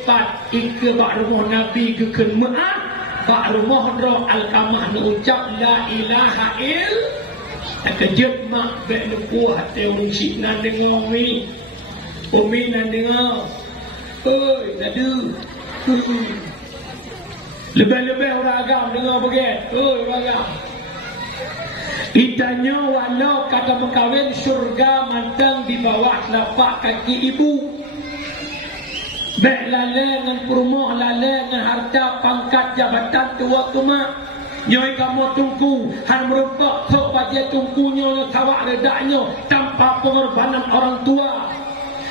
Pat ike bak rumah Nabi keken maah bak rumah roh Alqamah nu ucap la ilaha il. Kejut mak bek nu kuat teori sik nan dengar ni. Umi nan dengar. Oi dadu. Lebih-lebih orang agam dengar begitu. Oi orang agam. Ditanya walau kata berkahwin syurga mantang di bawah telapak kaki ibu. Bek lalai dengan perumah, lalai dengan harta, pangkat, jabatan tua mak. Nyoi kamu tungku, han merempak tok baca tungkunya, tawak redaknya tanpa pengorbanan orang tua.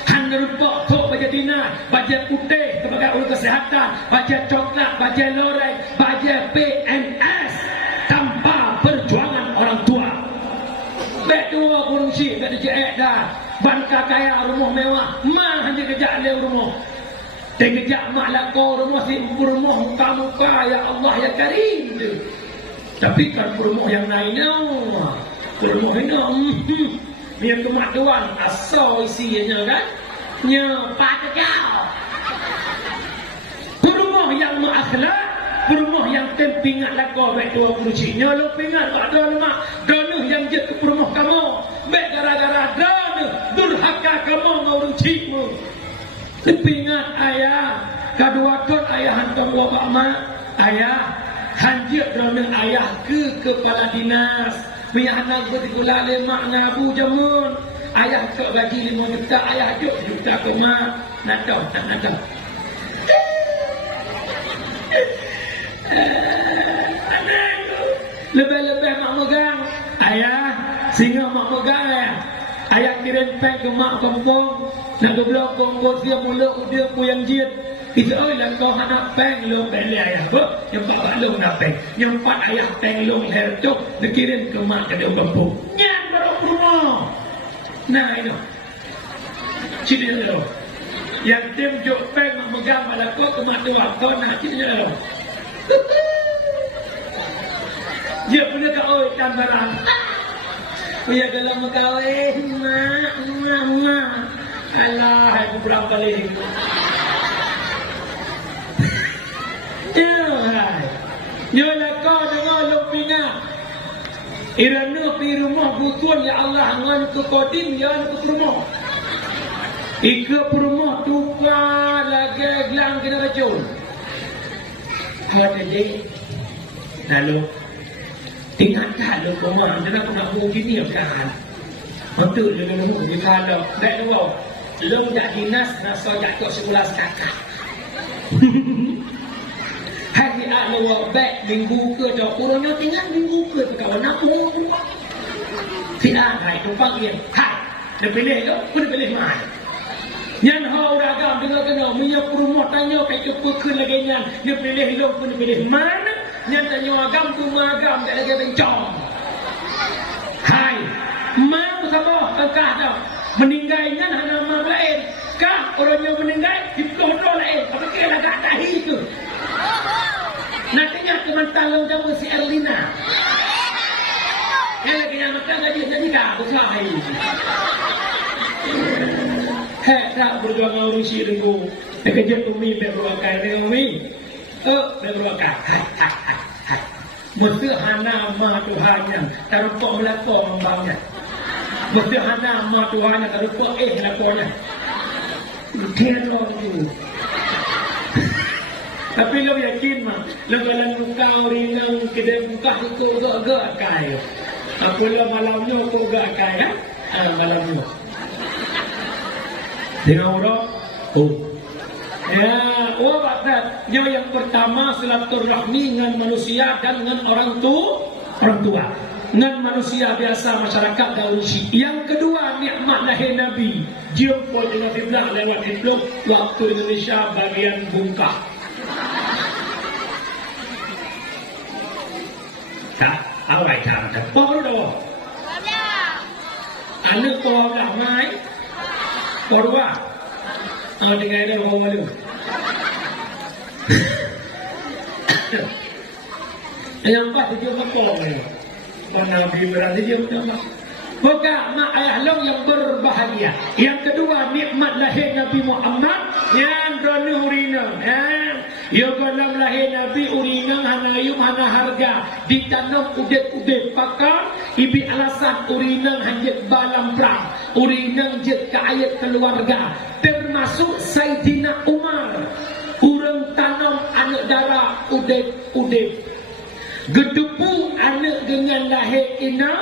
Han merempak tok baca dinar, baca putih sebagai urus kesehatan, baca coklat, baca loreng, baca PNS tanpa perjuangan orang tua. Bek tua pun si tak dijek dah. Bangka kaya rumah mewah, mah hanya kejak le rumah. Kejak mak lako rumah si rumah muka-muka ya Allah ya Karim. Tapi kan rumah yang lain rumah ini yang kemaduan asal isinya kan nya patekau. Rumah yang makhlak, rumah yang tempingat lako baik tua kuncinya lo pingat tak ada lemak donuh yang jet ke rumah kamu baik gara-gara donuh durhaka kamu ngurung cikmu. Tempingat ayah kedua ton ayah hantar wabak mak ayah hanjir donuh ayah ke kepala dinas biar anak bergula lemak ngabu jamun ayah ke gaji 5 juta ayah 7 juta ke mak nak tahu tak nak tahu. Lebih-lebih mak megang. Ayah, singa mak megang ayah. Ayah kirim pek ke mak kampung. Nak ke belakang kau siap mula udah puyang jit. Itu lah kau nak peng long beli ayah tu. Yang pak long nak peng. Yang pak ayah peng long her tu. Dia kirim ke mak ke dia kampung. Nyan baru rumah. Nah itu. Cerita tu. Yang tim jok peng mak megang pada kau ke mak tu lah. Kau nak cerita tu. Dia punya kau tambaran. Punya dalam kau mak. Alah, aku pulang kali. Nyolah kau dengar lumpina. Irana pi rumah butuan ya Allah ngan ke kodim ya ke rumah. Ika rumah tupa lagi gelang kena racun. Ada dek. Lalu tinggalkan lu rumah dan aku nak mungkin ni kan. Betul lu rumah ni kalau dak lu lu dak dinas nak sojak kau sekolah kakak. Hari awak baik minggu ke dah urangnya tinggal minggu ke kawan aku. Tidak hai tu panggil. Hai. Dia pilih ke? Dia pilih mai. Yang hau ragam dengar kena minyak rumah tanya kai ke pekun lagi nyan. Dia pilih lu pun pilih mana? Yang tanya agam tu agam tak lagi bencong. Hai. Mau sama kakak dah. Meninggalnya hana mak lain. Kah orangnya meninggal di pelodor lain. Apa kira agak tahi tu? Nantinya kementalong jamu si Erlina. Yang lagi yang makan jadi kah besar hari. Hei tak berjuang urusi dulu. Kerja umi berbuakan dengan umi. Berbuakan. Mesti hana ma Tuhannya. Terupok melakor ambangnya. Mesti hana ma Tuhannya. Terupok lakornya. Kira tu. Tapi lo yakin mah, lo kalau muka ringan kedai muka itu agak kaya. Aku lo malamnya aku agak kaya, malamnya. Dengan orang, ya, orang yang pertama silaturahmi dengan manusia dan dengan orang tua. Dengan manusia biasa masyarakat Darusi. Yang kedua nikmat lahir Nabi. Jumpa dengan Fiblah lewat diplom waktu Indonesia bagian bungkah. Tak, apa yang tak? Apa tu? Anak kau dah mai. Baru apa? Dengan ada orang malu. Yang empat dia berkolong ni. Nabi berarti dia berapa? Moga mak ayah long yang berbahagia. Yang kedua nikmat lahir Nabi Muhammad yang dona urina. Ya dalam lahir Nabi urina hanayum hana harga ditanam udet pakar ibi alasan urina hanjit balam perang. Urina jet ke ayat keluarga termasuk Sayyidina Umar. Urang tanam anak darah udet. Gedepu anak dengan lahir ina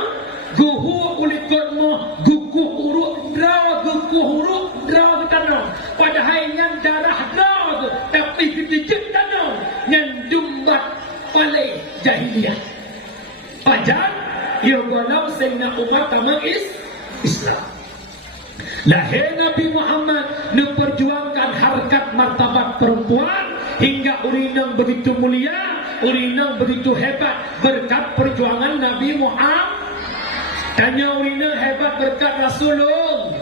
guhu ulikot moh guguh uruk dra tanam padahal yang darah dra tu tapi kita tanam yang dumbat palai jahiliyah pajar ia walau Sayyidina Umar tamak Islam. Lahir Nabi Muhammad memperjuangkan harkat martabat perempuan hingga urinang begitu mulia, urinang begitu hebat berkat perjuangan Nabi Muhammad. Tanya urinang hebat berkat Rasulullah.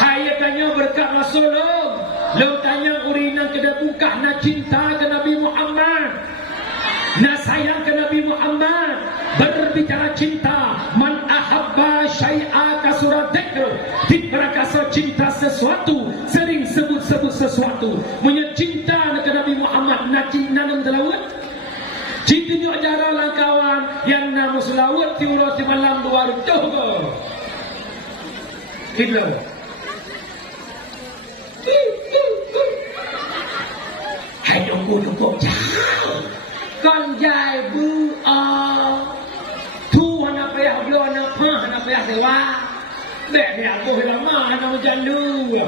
Hai tanya berkat Rasulullah. Lo tanya urinang kena buka nak cinta ke Nabi Muhammad. Nak sayang ke Nabi Muhammad. Berbicara cinta, man ahabba syai'a kasura dzikru. Dikrakasa cinta sesuatu, sering sebut sesuatu. Punya cinta ke Nabi Muhammad nak cinta dalam telawat. Cintanya ajaran lah kawan yang nama selawat tiura di malam dua itu ke. Gitu. Hai tunggu jauh. Con dài bư thu hana payah blo hana payah sewa. Bek dia aku lama hana macam lu.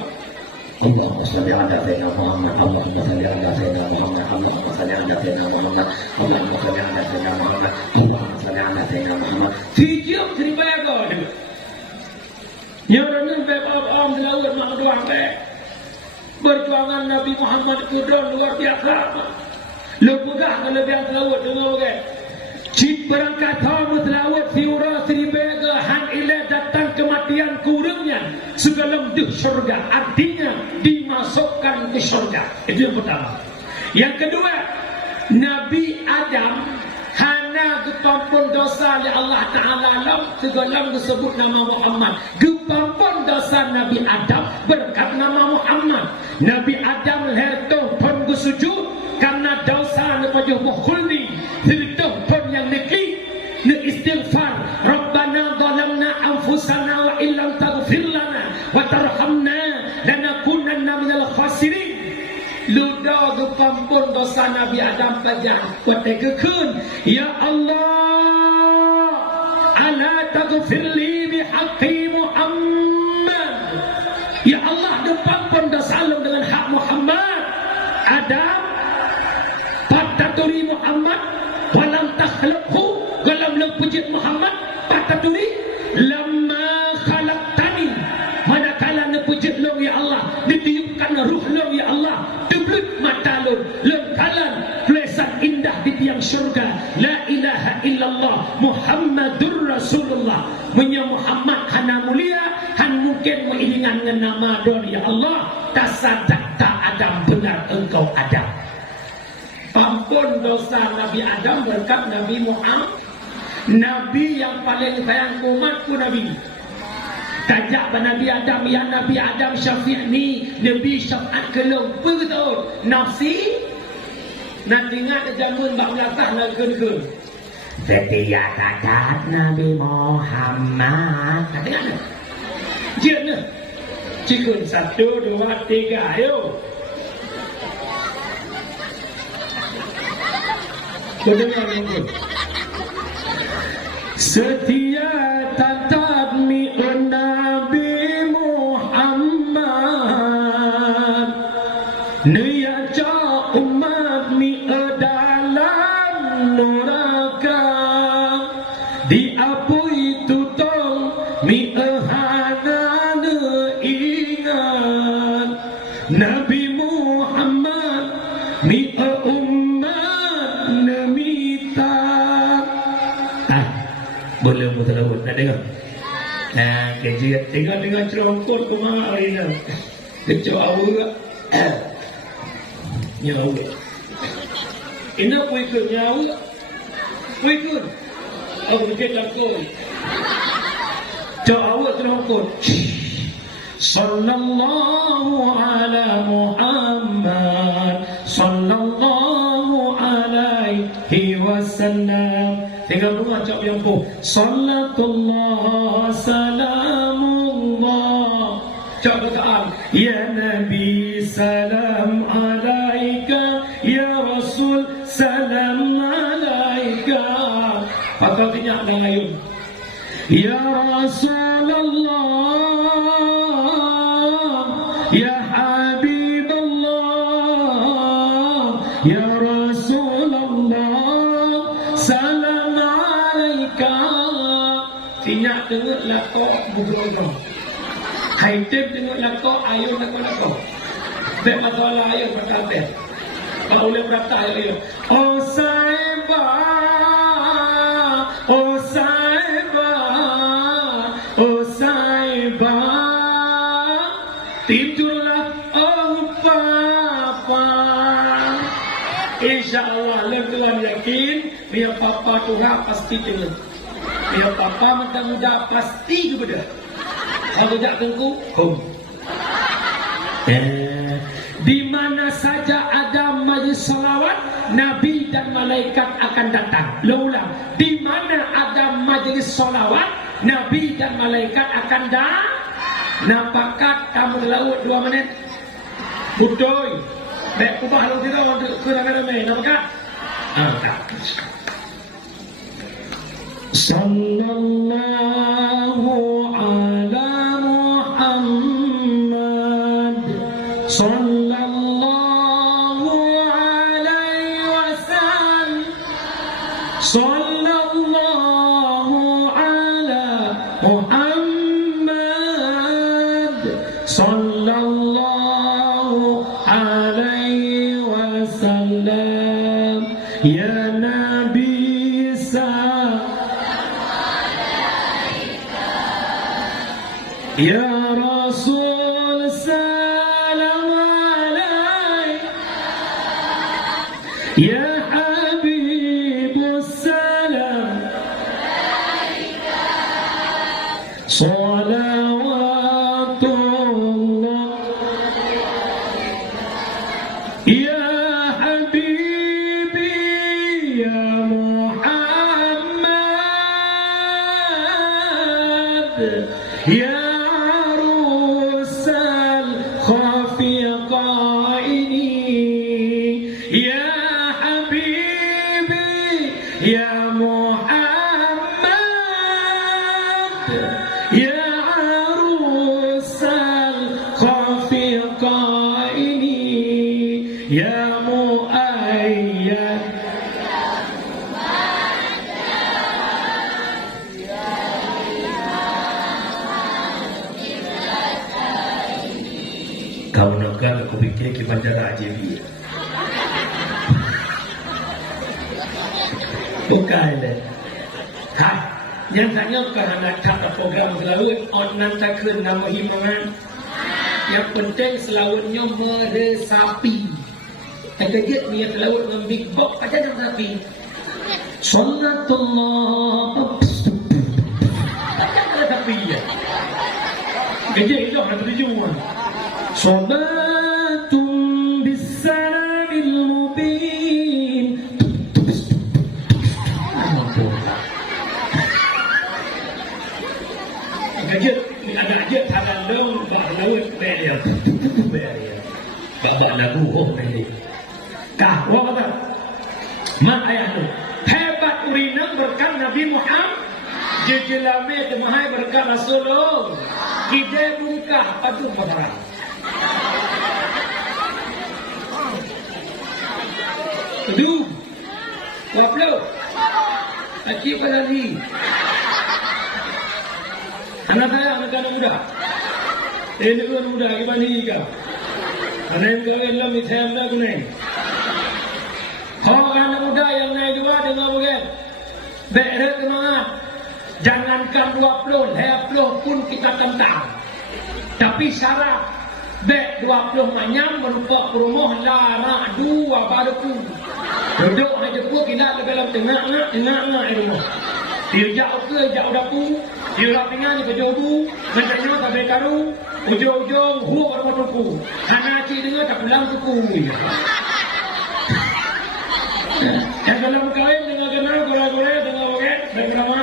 Allahumma shalli ala sayyidina Muhammad, Allahumma shalli ala sayyidina Muhammad, Allahumma shalli ala sayyidina Muhammad, Allahumma shalli ala sayyidina Muhammad, Allahumma shalli ala sayyidina Muhammad. Tiap cerita kau ni. Yang orang bebas melawan nak doang berjuangan Nabi Muhammad kudron luar biasa. Lepugah kelebihan telawat dengar ke? Cik berangkat hamu telawat fiura seribega han ilah datang kematian kurangnya sebelum di syurga. Artinya dimasukkan ke syurga. Itu yang pertama. Yang kedua, Nabi Adam hana gepampun dosa oleh Allah Ta'ala lam segalam disebut nama Muhammad. Gepampun dosa Nabi Adam berkat nama Muhammad. Nabi Adam letuh pun bersujud karena dosa lepajuh mukhulni letuh pun yang nekli ne istighfar Rabbana zalamna anfusana wa illam taghfir lana wa tarhamna lanakunanna minal khasirin. Luda gepampun dosa Nabi Adam pelajar ketika kun ya Allah ala taghfirli bihaqqi Muhammad. Ya Allah gepampun dosa lu dengan hak Muhammad. Adam pataturi Muhammad walam takhluqhu galam lu pujit Muhammad pataturi lamma khalaqtani manakala ne pujit lu ya Allah ditiupkan ruh lu ya Allah diblut mata lu lengkalan tulisan indah di tiang syurga la ilaha illallah Muhammadur Rasulullah. Munya Muhammad hana mulia han mungkin mengingat nama don ya Allah tasadaqta Adam benar engkau Adam. Ampun dosa Nabi Adam berkat Nabi Muhammad. Nabi yang paling sayang umatku Nabi. Tajak Nabi Adam, ya Nabi Adam syafi'ni, Nabi syafaat kelong betul. Nafsi nak ingat jamun bak melatah nak gun-gun. Setiap kata Nabi Muhammad. Tak ingat tak? Jika ni. Cikun 1, 2, 3, ayo. Kedengar setia tatap mi'un Nabi Muhammad niaca umat mi'a dalam neraka diapui tutong mi'a hana ingat Nabi Muhammad mi'a boleh mutalawat nak dengar. Nah, kerja tengok cerongkot kemana hari ni. Kecok awak. Nyawa. Ini apa ikut nyawa? Apa ikut? Aku ikut lakon. Cok awak cerongkot. Sallallahu ala Muhammad sallallahu alaihi wasallam. Tinggal rumah cak yang pun Salatullah salamullah. Cak bertaan ya Nabi salam alaika, ya Rasul salam alaika. Pakal tinyak dengan ayun ya Rasulullah, ya Habibullah, ya Rasulullah salam. Tinyak tengok lakok buku-buku. Haitim tengok lakok ayun lakok. Bek masalah ayun berkata. Kalau boleh berkata ayun. Oh saibah, oh saibah, oh saibah. Tidurlah oh papa. InsyaAllah lengkelan yakin biar papa Tuhan pasti tengok. Biar papa muda-muda pasti juga dah. Kalau tak tengku, di mana saja ada majlis salawat, Nabi dan malaikat akan datang. Ulang. Di mana ada majlis salawat, Nabi dan malaikat akan datang. Nampakat kamu laut 2 menit. Butoy. Baik kubah lalu kita untuk kurang-kurang. Nampakat? Nampakat. Sallallahu ala Muhammad Ya Rasul salam alaik, Ya Habibus salam salawatullah, Ya Habibi ya Muhammad, Ya Arusal Khafiqaini, Ya Habibi ya Muhammad, Ya Arusal Khafiqaini, Ya Muayyad. Kau nakal aku fikir kita raja dia. Bukan deh. Hai, yang tanya kerana kata program selawat online tak kena nama himbauan. Yang penting selawatnya meresapi. Tak kejut ni selawat dengan big box aja dengan sapi. Sallatullah. Aja dengan sapi ya. Kejut itu nak tujuan. Salatun bisalamil mubin. Kejut ada aja tangan dong laut beliau. Bab lagu oh ini. Kah, wah kata. Mak ayat tu. Hebat urinang berkat Nabi Muhammad. Jejelame temahai berkat Rasulullah. Kita buka padu perang. Aduh. Waplo. Aki pada ni. Anak saya anak muda. Ini anak muda gimana ni kah? Anak yang kawin dalam Islam dah kuning. Kalau anak muda yang naik dua dengan bukan. Berat semangat. Jangankan 20, 20 pun kita tentang. Tapi syarat bek 20 manyam berupa rumah lara dua baru pun. Duduk aja pun kita dalam tengah-tengah rumah. Dia jauh ke jauh dapur. Dia orang tengah ni kejobu. Macamnya tak boleh taruh. Ujung-ujung huak orang tuku. Karena cik dengar tak pulang tuku. Yang dalam kawin dengar kenal goreng-goreng dengar orang dan lama.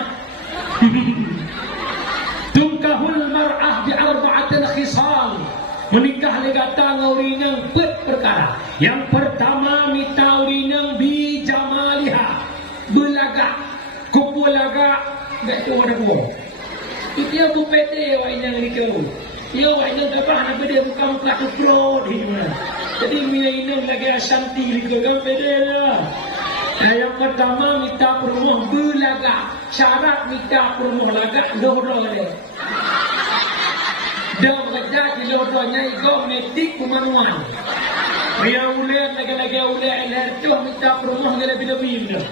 Tungkahul mar'ah bi arba'atin khisal. Menikah legata ngaurinang perkara. Yang pertama mita urinang bi jamaliha. Belagak. Kupu lagak. Betul ada buah. Itu aku pede awak yang likau. Ia awak yang gabah nak pede bukan muka tu pro di mana. Jadi mina ini lagi asanti likau kan pede lah. Yang pertama minta perumah belagak. Syarat minta perumah lagak loro dia. Dia bekerja di loronya itu metik manual. Dia ulian lagi ulian itu minta perumah lebih-lebih dah.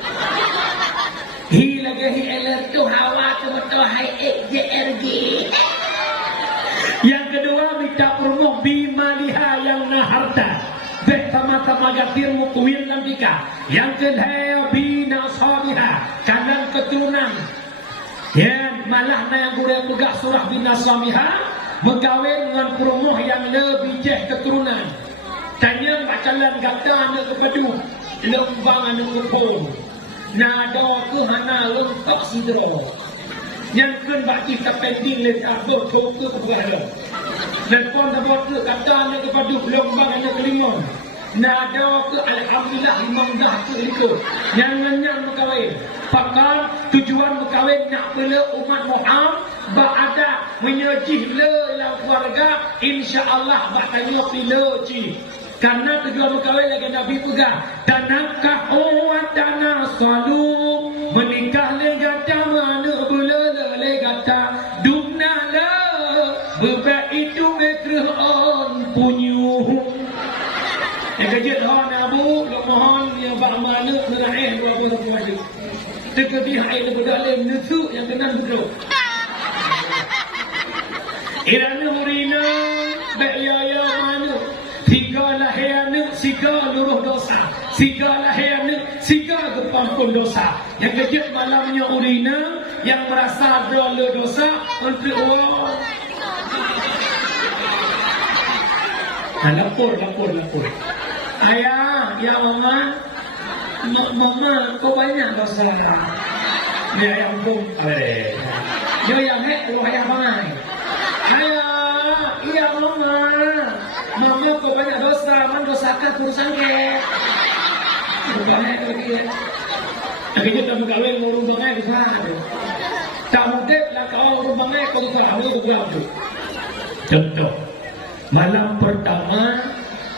Lagi LR tu hawa tu betul hai JRG. Yang kedua minta perumah bimaliha yang naharta. Bersama-sama gatir mukuwil nambika. Yang kedua bina sabiha kanan keturunan. Ya malah na yang gurau pegak surah bina sabiha berkahwin dengan perumah yang lebih jeh keturunan. Tanya bakalan kata anak kepedu lembang anak kepung. Nada ke hana lengkap sidra. Yang kan baki tak pending letak botol ke kepada. Dan pun dapat ke kata anak kepada lembang anak kelima. Nada ke alhamdulillah imam dah ke itu. Yang berkahwin. Pakar tujuan berkahwin nak bela umat Muhammad. Berada menyejih le dalam keluarga. InsyaAllah bertanya bila cih. Karena tujuan berkahwin lagi Nabi pegang. Tanakah uat tanah salu. Menikah legata mana bela legata. Dumna la. Bebek itu mekrihon punyuh. Yang kejut lah Nabu. Mohon yang bak mana meraih dua belah wajib. Tekedi air berdalam nusuk yang kena duduk. Irana hurina Be'yaya manu Tiga lahirana Siga luruh dosa Siga lahirana Siga kepampun dosa. Yang kejut malamnya urina Yang merasa berlalu dosa Untuk Allah. Lapor Ayah, ya mama kau banyak dosa. Dia yang pun dia yang Allah yang bangai. Ayah, iya mama kau banyak dosa. Man dosakan urusan ke banyak lagi ya. Akhirnya kamu kawin ngurung bangai bisa. Tak mudah lah kau ngurung bangai kau bisa kamu itu pulang tu. Contoh malam pertama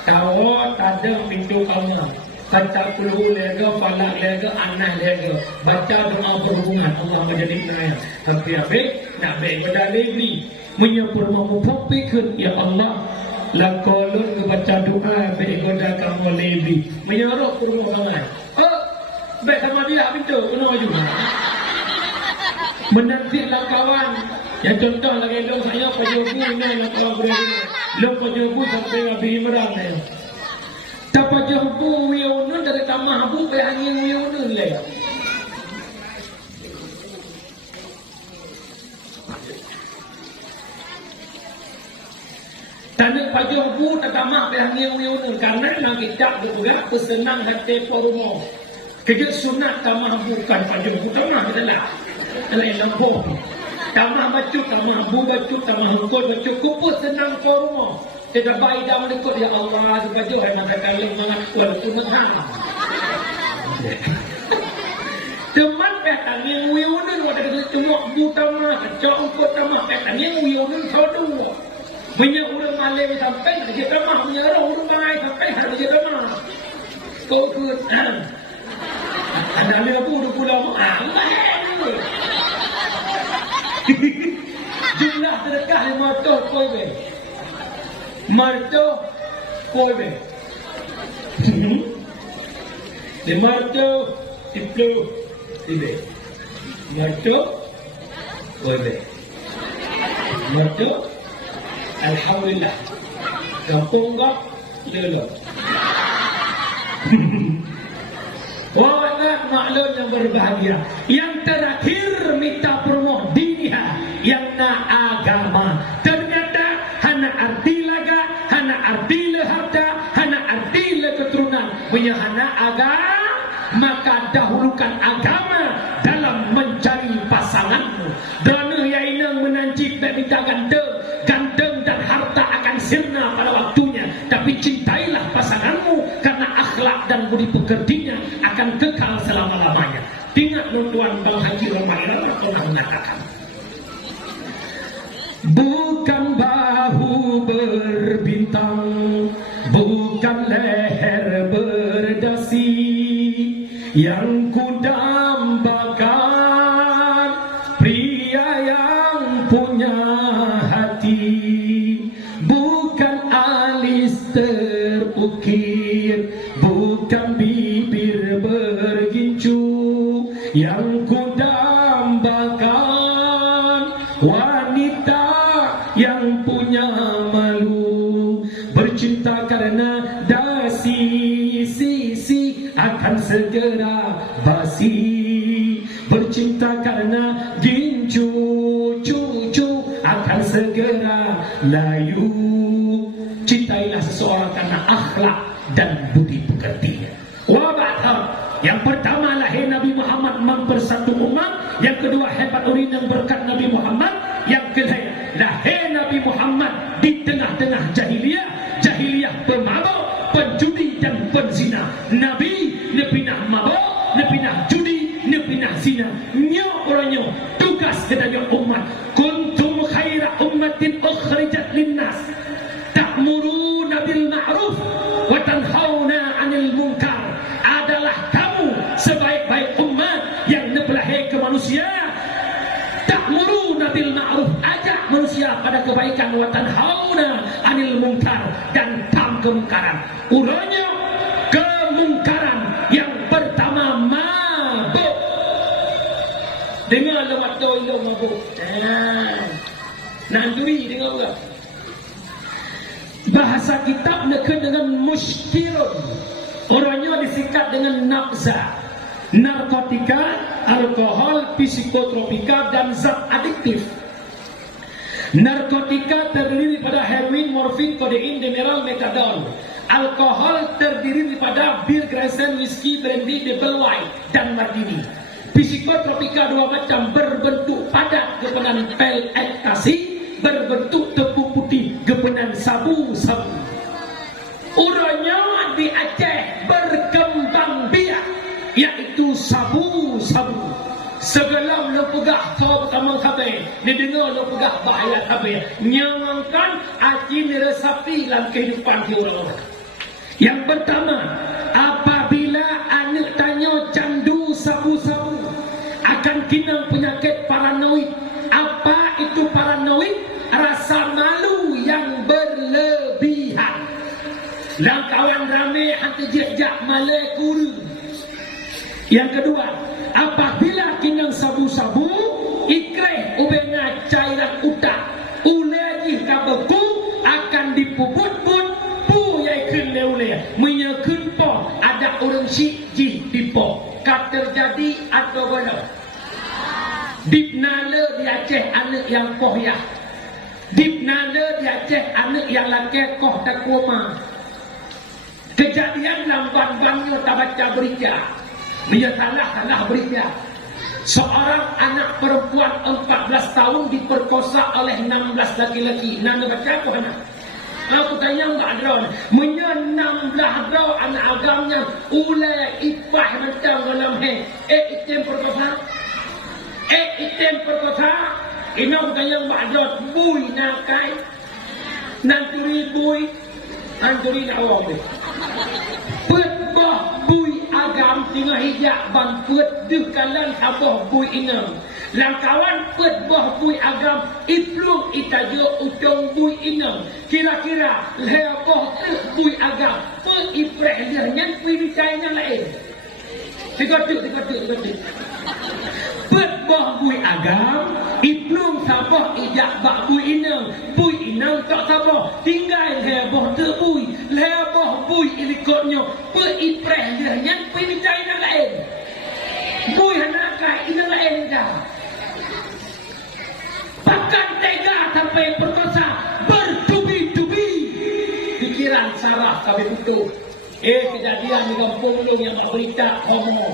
kau ada pintu kamar kata puluh lega, falak lega, anak lega, baca doa berhubungan Allah menjadi naya. Tapi abik nak baik pada lebih menyebut mahu popikun ya Allah lakolun ke baca doa baik pada kamu lebih menyuruh kurung kamar. Oh baik sama dia pintu kena juga menantilah kawan. Yang contoh lagi dong saya pejogu ni nak kalau boleh lo pejogu sampai Nabi Imran ni. Tak pejogu wiunun dari tamah bu ke angin wiunun le. Tanah pejogu tak tamah ke angin wiunun karena nak kita juga pesenang hati porumo. Kerja sunat tamah bukan pejogu tamah adalah lain lampu. Tamah bacut, tamah bu bacut, tamah hukul bacut, kuput senang kormo. Tidak baik dah menekut ya Allah, sebaju hai nak kalian mengakuan itu menghang. Teman petang yang wiunun wadah kita cuma bu tamah, kacau ukut tamah petang yang wiunun sodu. Banyak orang Malay sampai dia tamah, menyerah orang Malay sampai dia tamah. Kau ikut, ada ni aku udah pulang, jumlah sedekah 500 koi be. Marto koi be. 500 tipe. Marto koi be. Marto alhamdulillah. Kampung gak lelo. Wahai maklum yang berbahagia. Yang terakhir minta promo diniha yang na agama. Ternyata hana arti laga, hana arti harta, hana arti keturunan. Punya hana agama, maka dahulukan agama dalam mencari pasanganmu. Dana yang menancip dan minta ganteng dan harta akan sirna pada waktunya. Tapi cintailah pasanganmu karena akhlak dan budi pekertinya akan kekal selama-lamanya. Ingat tuan dalam haji Ramadan Allah menyatakan, bukan bahu berbintang, bukan leher berdasi yang kudambakan, pria yang punya hati, bukan alis terukir, bukan bibir bergincu yang kudambakan, wanita yang punya malu, bercinta karena dasi, sisi akan segera basi, bercinta karena gincu, cucu akan segera layu. Cintailah seseorang karena akhlak dan budi pekertinya. Wabah yang pertama lahir Nabi Muhammad mempersatu umat. Yang kedua hebat urin yang berkat Nabi Muhammad. Yang ketiga lahir Nabi Muhammad di tengah-tengah jahiliyah pemabuk, penjudi dan penzina. Nabi nepinah mabuk, nepinah judi, nepinah zina. Nyok orangnya tugas kepada umat. Kuntum khaira ummatin ukhrijat linnas ta'muruna bil ma'ruf wa tanhauna 'anil munkar. Adalah kamu sebaik-baik umat yang nebelahir ke manusia. Ta'muruna bil ma'ruf, ajak manusia pada kebaikan, wa tanhauna 'anil munkar, dan tam kemungkaran. Urangnya kemungkaran yang pertama mabuk. Dengar lemak tu mabuk. Nanduri dengan apa? Bahasa kitab nekan dengan muskirun. Orangnya disikat dengan nafza, narkotika, alkohol, psikotropika, dan zat adiktif. Narkotika terdiri pada heroin, morfin, kodein, mineral, metadon. Alkohol terdiri daripada bir, gresen, whisky, brandy, double white, dan martini. Psikotropika dua macam, berbentuk padat gepenan pil ekstasi, berbentuk tebu putih gepenan sabu-sabu. Uranya di Aceh berkembang biak, yaitu sabu-sabu. Sebelum lo pegah kau pertama khabar, dia dengar lo pegah bahaya khabar, nyangkan aci meresapi dalam kehidupan kita. Yang pertama, apabila anak tanya candu sabu-sabu, akan kinang penyakit paranoid. Apa itu paranoid? Rasa malu yang berlebihan. Dan kawan ramai hantar jejak malai kuru. Yang kedua, apabila kinang sabu-sabu, ikreh ubena cairan utak, uleji kabeku akan dipuput-put, pu yai kun leule, menyekun po, ada orang siji di po. Kat terjadi atau belum? Dipnala di Aceh anak yang kohyah. Dipnala di Aceh anak yang laki koh tak kuama. Kejadian lambat-lambat tak baca berita. Dia salah berita. Seorang anak perempuan 14 tahun diperkosa oleh 16 laki-laki. Nana baca apa anak? Kalau aku tanya enggak ada. Menyenam belah anak agamnya. Ulai ipah macam dalam he. Item perkosa. Item perkosa. Ini aku tanya enggak ada. Bui nakai. Nanturi bui. Nanturi nak awak ni. Petbah bui agam tengah hijak bang pet dekalan habah bui inang. Langkawan petbah bui agam iplung itaja utong bui inang. Kira-kira lebah bui agam pe ipreh dia nyan pui dicainya lain. Tiga-tiga. Petbah bui agam iplung sabah ijak bak bui inang. Bui inang tak sabah tinggal lebah terbui. Lebah bui ilikotnya pe ipreh dia nyan pui dicainya lain. Bui hanakai inang lain dah. Bahkan tega sampai perkosa bertubi-tubi. Pikiran salah sampai putus. Kejadian di kampung lu yang berita homo.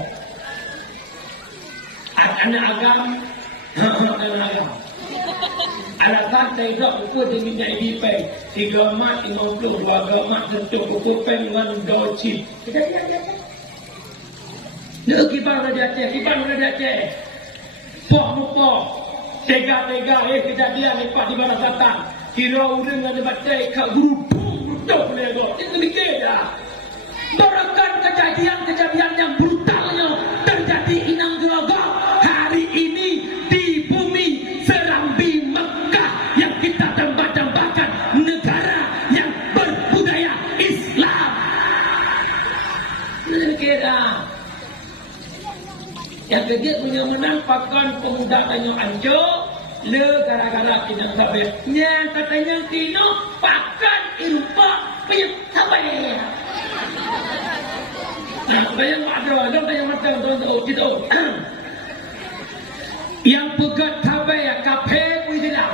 Anak agam. Alasan saya tak ukur dia minta IDP 3 mat 50, 2 mat tentu ukur pen dengan docip. Kejadian dia. Dia kibar Raja Aceh. Poh-poh. Tega-tega kejadian lepas di mana datang. Kira urang ada batai kat brutal lego. Itu mikir dah. Berakan kejadian yang brutalnya terjadi inang gelagap hari ini di bumi Serambi Mekah yang kita tambah-tambahkan negara yang berbudaya Islam. Mikir dah. Yang kedua punya menampakkan pemuda tanya anjo le gara-gara tidak sabar. Yang katanya tino pakan irpa punya sabar. Nah, bayang ada bayang macam tu kita. Yang pegat sabar kafe Islam.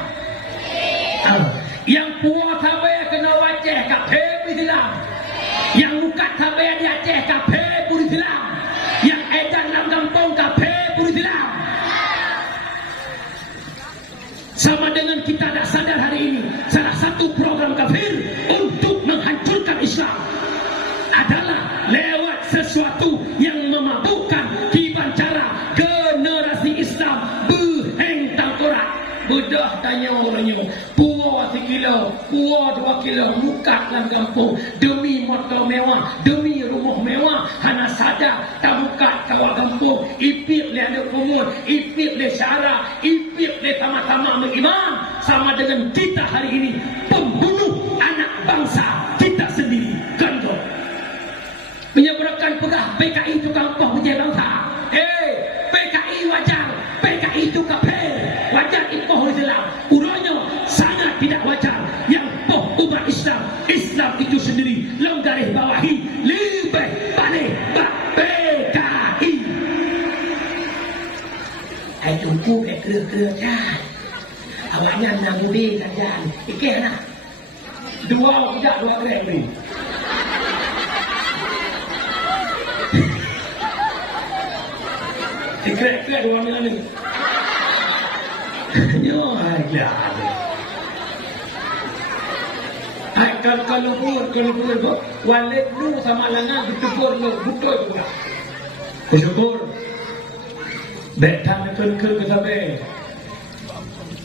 Yang puas sabar kena wajah kafe Islam. Yang bukan sabar di Aceh kafe Islam. Yang edan dalam kampung kafe Islam. Sama dengan kita tak sadar hari ini, salah satu program kafir untuk menghancurkan Islam adalah lewat sesuatu yang memabukkan kibancara generasi Islam berheng tangkorak. Bedah tanya orangnya, puas 1 kilo, puas 2 kilo, mukat dalam kampung demi motor mewah, demi rumah mewah, hana saja tak buka kawal kampung, ipip le ada kumul, ipip le syara, ipip le sama-sama mengimam. Sama dengan kita hari ini, pembunuh anak bangsa kita sendiri. Ganto menyebabkan pegah PKI itu kampung menjadi bangsa. PKI wajar, PKI itu kafir, wajar ipoh Islam. Urangnya tidak wajar yang umat Islam itu sendiri lenggaris bawahi lebih pada PKI. Tunggu ke kan awaknya nak mudi kerjaan ikut nak dua tidak dua orang ni ikut dua orang ni yo aja kalau pun walid lu sama langan ditepur lu betul juga bersyukur betang ke sabe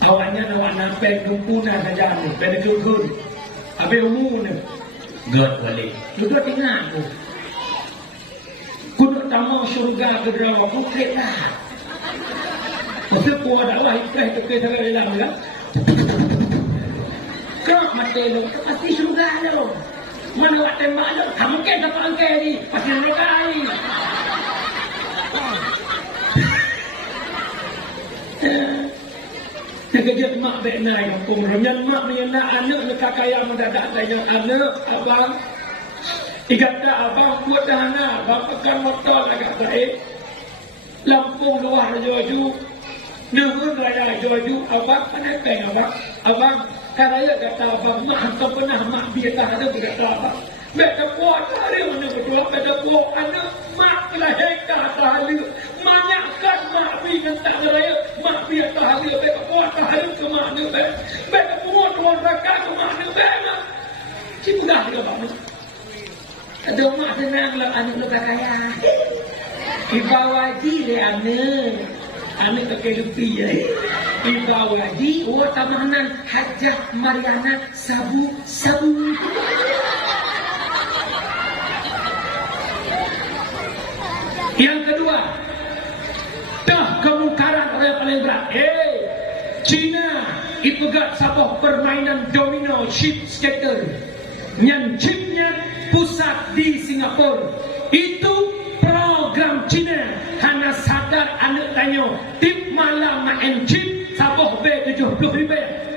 awaknya awak nampak dumpuna saja ni pada kul abe umur ni god walid lu tinggal tu kudu tamu syurga ke dalam bukit lah maksud ku ada Allah ikhlas ke dalam dalam lah kau mati lu pasti syurga lu mana awak tembak lu kamu ke tak angkat ni pasti mereka ni Terkejut mak benar kampung Ramyan mak menyenang anak dekat kaya mendadak tanya anak abang ikata abang buat dahana abang pegang motor agak baik Lampung luar joju Nungun raya joju abang penepeng abang karaya kata abang mak tak pernah mak biar tak ada kata abang mereka buat hari mana betul pada buat anak mak telah hekar tahali manyakkan mak biar tak raya mak biar tahali mereka buat tahali ke mak ni mereka buat tuan rakan ke mak ni mereka cinta dia bang ada mak senang lah anak lu kaya ibawaji le anak pakai lebih ya ibawaji tamanan hajah Mariana sabu yang kedua, kemungkaran yang paling berat. China ipegat sabah permainan domino ship skater. Yang chipnya pusat di Singapura. Itu program China. Hanya sadar anak tanya, tip malam main chip sabah B70,000.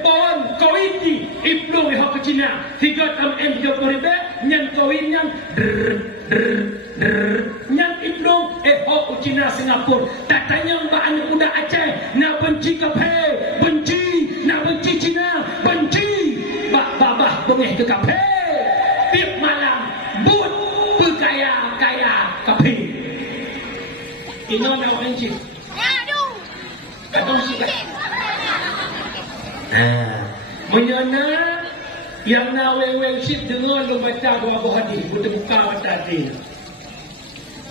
Pohon kawin di iplung yang ke China 3M30,000. Yang kawin yang yang iplung ho China Singapura. Tak tanya mbak anak muda Aceh nak benci kafe, nak benci China, bak babah bengih ke kafe. Tiap malam but berkaya kafe. Ini nak benci. Kadang sih. Menyana yang naweng sip dengar lu baca buah hadis, buka baca hadis.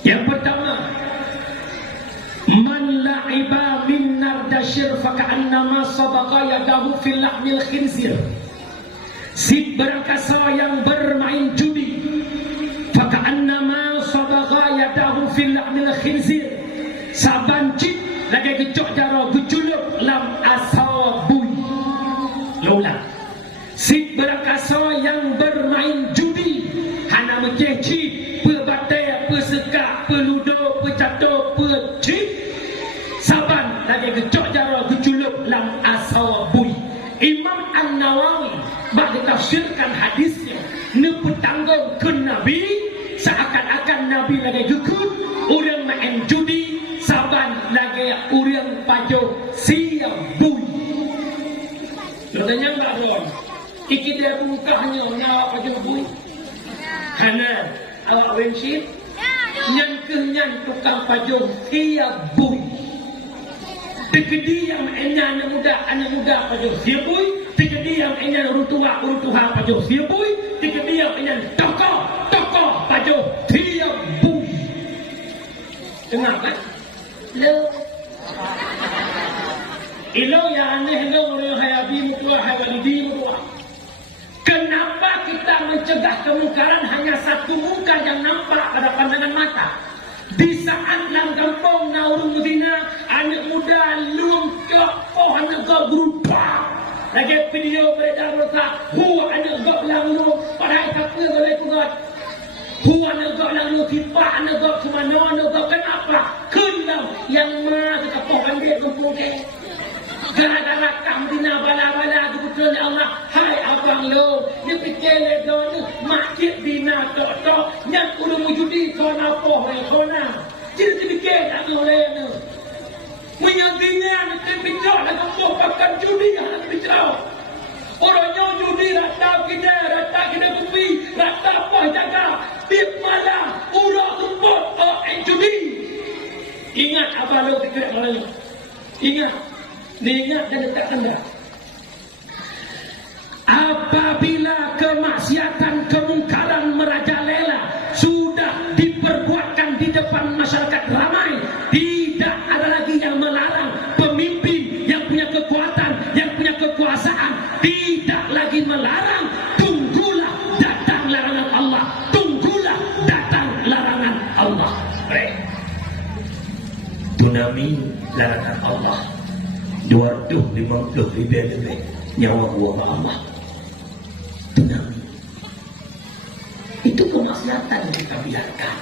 Yang pertama, man la'iba min nardashir faka'annama sabaqa yadahu fil lahmil khinzir. Si berangkasa yang bermain judi faka'annama sabaqa yadahu fil lahmil khinzir. Saban cip lagi gecok jaro gejuluk lam asabui. Lola. Si berangkasa yang bermain judi hana mekeci pebatai peseka peludo pecato pecik saban lagi gecok jaro gejuluk lam asabui. Imam An-Nawawi bak ditafsirkan hadisnya nepetanggung ke Nabi seakan-akan Nabi lagi gekut orang main judi saban lagi orang pajo siap bui. Katanya enggak dong. Iki dia bukanya nyawa pajo bui. Hana awak wensit nyan tukang pajo siap bui. Tegedi yang anak muda pajo siap bui. Tegedi yang enyang urutuha pajo siap bui. Tegedi yang enyang tokoh pajo siap bui. Kenapa? Lo ilo ya aneh lo orang hayabi mutua hayalidi mutua. Kenapa kita mencegah kemungkaran hanya satu muka yang nampak pada pandangan mata? Di saat dalam kampung Naurung Medina, anak muda luang ke pohon ke berupa. Lagi video beredar berita, anak gak lalu padahal tak boleh kuat. Anak gak lalu kipak anak gak kemana anak gak kenapa? Kenal yang mana kita pohon dia kumpul ke. Gara-gara kam dina bala-bala oleh Allah. Hai abang lo, dia fikir ledo ni masjid dina tok yang udah wujudi kau apa kau nak. Jadi fikir tak boleh ni. Menyagingan kita fikir nak kau pakai judi yang nak bicara. Orangnya judi rata kita kopi, rata apa jaga. Tip malam, urang tumpuk judi. Ingat abang lo fikir malangnya. Ingat dan letak tanda. Apabila kemaksiatan, kemungkaran merajalela sudah diperbuatkan di depan masyarakat ramai, tidak ada lagi yang melarang. Pemimpin yang punya kekuatan, yang punya kekuasaan, tidak lagi melarang. Tunggulah datang larangan Allah. Tunggulah datang larangan Allah. Tunami larangan Allah. 250 lebih nyawa buah Allah. Tunami. Itu kemaksiatan yang kita biarkan.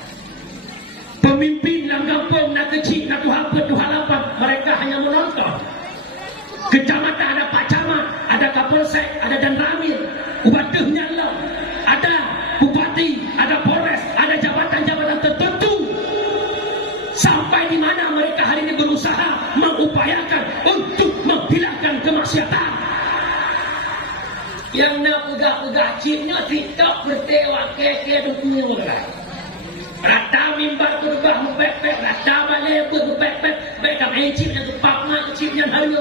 Pemimpin yang kampung nak kecil, nak Tuhan lapan, mereka hanya menonton. Kecamatan ada Pak Camat, ada Kapolsek, ada Dan Ramil, ubatuhnya lah, ada Bupati, ada Polres, ada jabatan-jabatan tertentu. Sampai di mana mereka hari ini berusaha mengupayakan untuk menghilangkan kemaksiatan. Yang nak pegang-pegang cipnya TikTok bertewak keke dukunya mereka. Rata mimbar berbah mempepet, rata balik berpepet, baik kami cipnya tepat mak cipnya hari ini.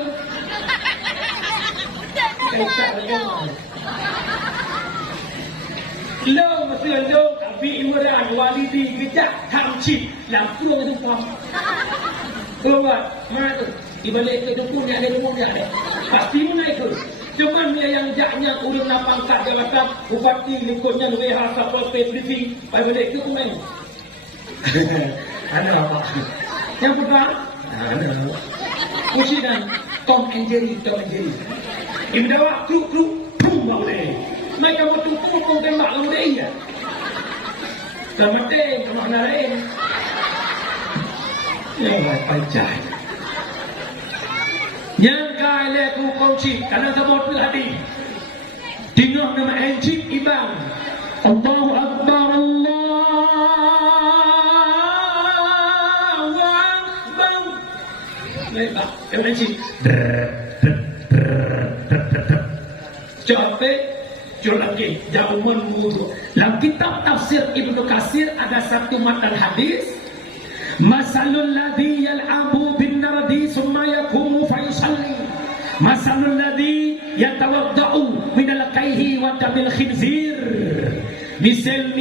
Lo mesti lo tapi imuran walidi kejak tamcip lampu itu pam. Keluar mana tu? Dibalik ke dukunnya ada rumahnya ada. Pasti mana itu? Cuma dia yang jaknya urang nak pangkat jabatan bupati lingkupnya leha sapol PDP balik ke mana? Ada apa? Yang pertama ada. Musidan Tom and Jerry. Ibu dawa kruk pum boleh. Mereka mau tutup pun tembak lalu dia. Kemudian kemana lain? Yang pajak. Yang kaya tu kunci karena sebut tadi. Tengok nama encik ibang. Allahu Akbar, Allahu Akbar. Baiklah, encik. Capek. Lagi jauh mengudu. Dalam kitab tafsir Ibnu Katsir ada satu matan hadis. Masalul ladzi yal'abu bin nardi summa yakumu fa yusalli. Masalul ladzi yatawadda'u min al-kaihi wa damil khinzir. Misal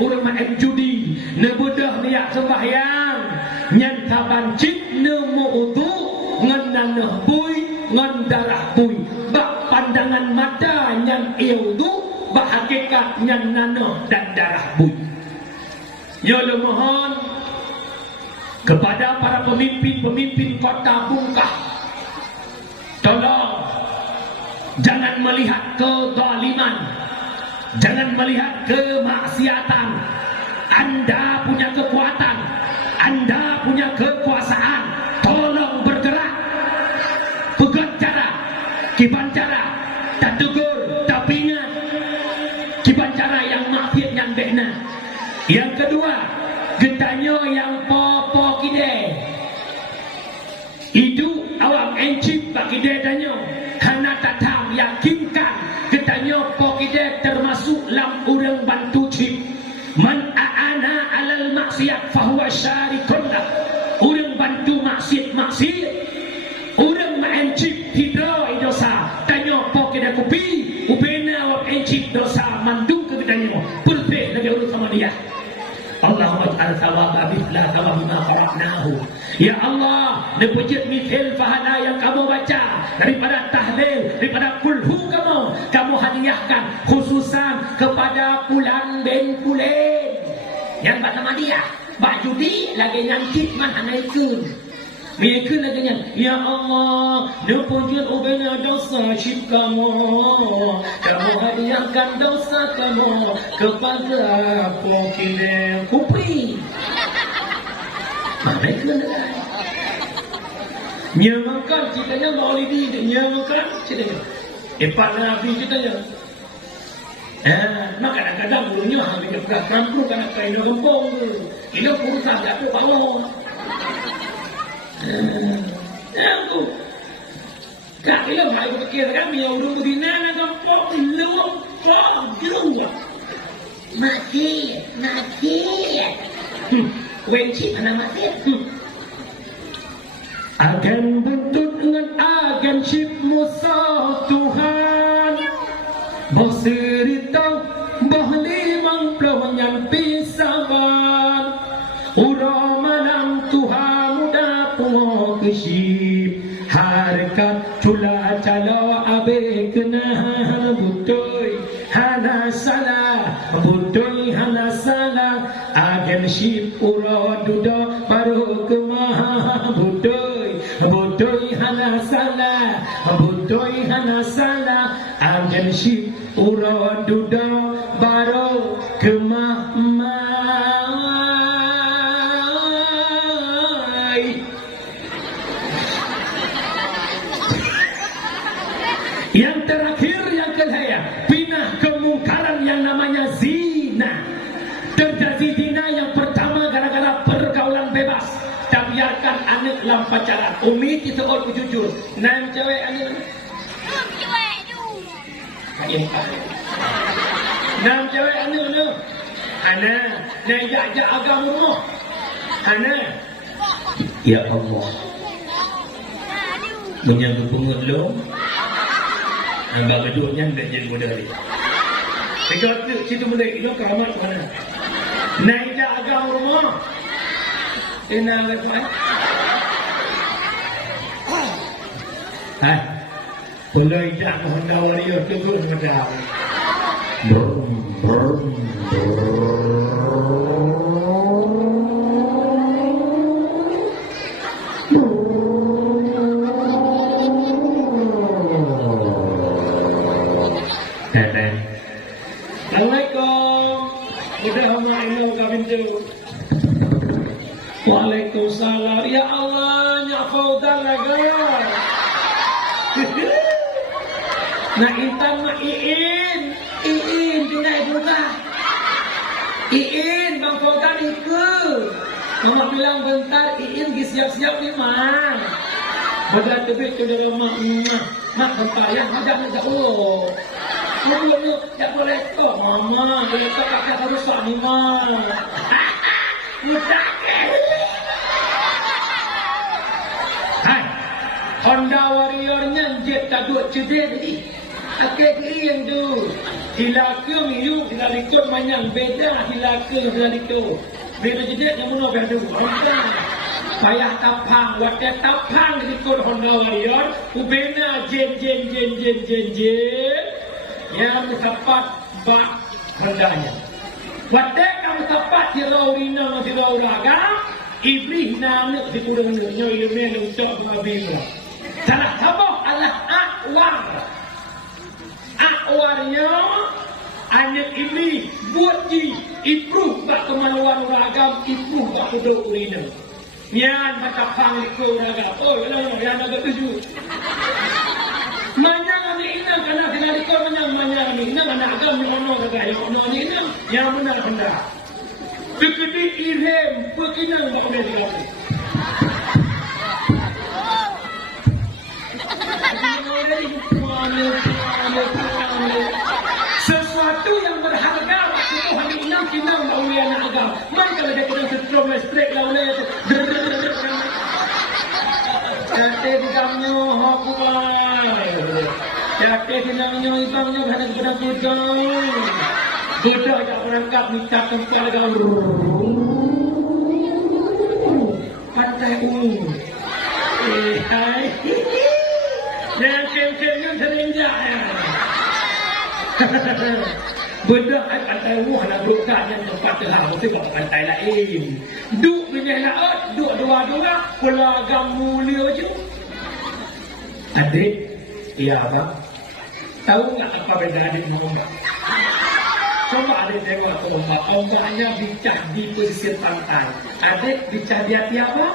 urang main judi, nebudah niat sembahyang, nyan kabancik nemu udu, ngan nanah bui, ngan darah bui. Pandangan mata yang ildu bahagikat yang nanah dan darah bui. Ya Allah mohon kepada para pemimpin kota Bungkah, tolong jangan melihat kezaliman, jangan melihat kemaksiatan. Anda punya kekuatan, Anda punya kekuasaan, tolong bergerak. Pegat cara, kiban cara, tak tegur, tak pingat. Kiban cara yang mafiat yang benar. Yang kedua, getanya yang popo kide. Itu awak encik pak kide tanya. Hana tatam yakinkan getanya po kide termasuk lam urang bantu cip. Man a'ana alal maksiat fahuwa syarikun lah. Urang bantu maksiat. Urang encik tidak dosa. Tanya po kide kopi. Upena awak encik dosa mandung ke getanya. Pulpe lagi urut sama dia. Allahumma ij'al thawaba mithla thawabi ma qara'nahu. Ya Allah, nepujit mithil pahala yang kamu baca daripada tahlil, daripada kulhu kamu hadiahkan khususan kepada Pulan bin Pulen yang bernama dia. Bak judi lagi nyangkit man anaikun. Mereka lagi yang ya Allah, nepujit ubena dosa syib kamu hadiahkan dosa kamu kepada pokile kupri. Mereka lagi nyamakan ceritanya maulidi, nyamakan ceritanya Pak Nabi kita ya. Maka kadang-kadang dulunya hanya kampung kan kain gempong tu. Ini urusan tak apa bangun. Aku tak kira baik fikir kami yang dulu di mana gempong belum juga. Mati. Wenci mana mati? Akan buntut dengan agen ship Musa Tuhan. Bercerita bahli mangplau nyampi saban. Ura malam Tuhan muda puho keship. Harkat cula calo abe kena butoy. Hana salah butoy hana salah. Agen ship ura duda baru kemah butoy. Butoy hana salah. Butoy hana salah. Agen ship ura duda baru kemah mai. Yang terakhir yang kedua, pindah kemungkaran yang namanya zina. Terjadi zina yang pertama gara-gara pergaulan bebas. Tak biarkan anak dalam pacaran. Umi kita orang jujur. Nam cewek anak. Nam cewek anak tu. Ana, nak ajak agama rumah. Ana. Ya Allah. Dunia berpungut belum? Nampak kedua-nya tidak jadi muda ni. Dekat tu, situ muda itu keramat mana? Nak ajak agama rumah. Kena agak baik. Hai. Boleh ajak Honda Warrior turun muda. Assalamualaikum. Udah mengenal kawin tu. Waalaikumsalam. Ya Allah, nyak Fauzan lagi ya. Nak Intan, nak Iin pindah juga. Iin, Bang Fauzan ikut. Mama bilang bentar, Iin siap-siap ni mak. Badan tebik tu dari mak. Mak bentar ya, jangan jauh. Belum, tak boleh kok, Mama. Boleh tak kakak harus tak ni, Mak. Mudah ke? Hai, Honda Warrior-nya jet tak duk cedek tadi. Akak yang tu. Hilaka miyu, hilaka manyang. Beda hilaka hilaka. Beda cedek yang mana beda. Honda. Payah tapang, waktu tapang ikut Honda Warrior. Ubena jen. Yang tepat bak rendahnya. Wadek kamu tepat di laurina di lauraga, iblis nama di kurang dunia ilmu untuk mengambil. Salah tabah adalah akwarnya anak iblis buat ji improve bak kemaluan ragam improve bak kedua urina. Nian mata pang ikut raga. Oh, yang agak tujuh. Manyang ni ina kana kena dikor manyang ni ina mana agam mono kata ni ina yang benar hendak. Begini irem beginang tak boleh dilakukan. Sesuatu yang berharga waktu Tuhan inam kinam baulian agam. Mari kalau dia kena setrum straight laulnya tu. Jatuh di dalamnya hokulah. Jatuh di dalamnya ibangnya kadang-kadang kudang. Budak tak berangkat minta tempat agam. Pantai hai. Yang kem-kemnya terinjak ya. Budak pantai nak bukan yang tempat terhang. Mesti kat pantai lain. Duk punya laut, duk dua-dua. Pelagam mulia je. Adik, iya abang. Tahu tak apa benda adik mengombak? Coba adik tengok ombak. Ombaknya bincang di pesisir pantai. Adik bincang di hati apa?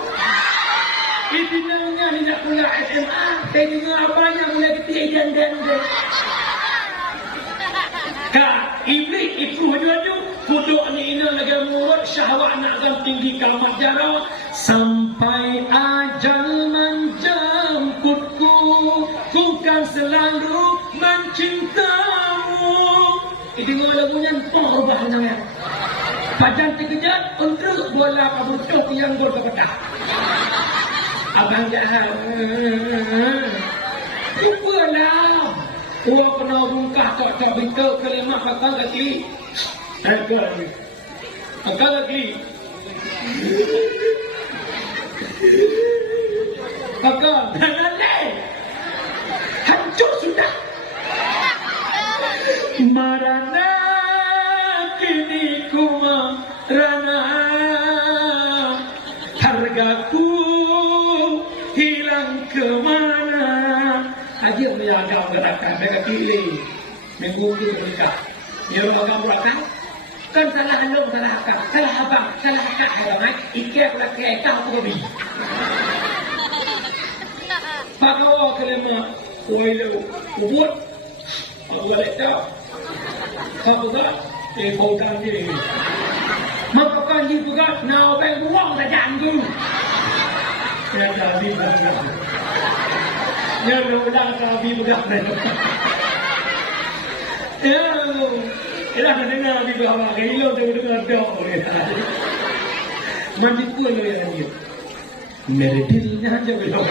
Ibinanya tidak pula SMA. Tengok apanya mulai ketiak. dan Kak, iblis itu haju kuduk ni ina lagi mulut syahwat nak akan tinggi kalamat jarah sampai ajal menjemputku, ku kan selalu mencintamu. Dengar lagunya berubah namanya. Padahal terkejut untuk bola kabutuh yang berkata. Abang jahat. Lupalah. Gua kena bungkah tak berita kalimat bakal lagi. Bakal lagi. Bakal. Jangan leh. Hancur sudah. Marana kini ku marana, hargaku hilang kemana. Aja menjaga gerakan mereka pilih minggu itu mereka. Ya orang belakang kan salah handong salah akak, salah abang, salah akak orang ikat laki tahu tu bi. Pakawa kelima, wailu, ubud, awalnya tahu. Kapag ipotang din magpapahid ko ka na openg buwang sa dyan ko kaya sabi mo ka yan wala sabi mo ka kailangan na nabi ko hawa kayo ilaw tayo na mga ko mandit ko ano yan yun meredil na dyan ilaw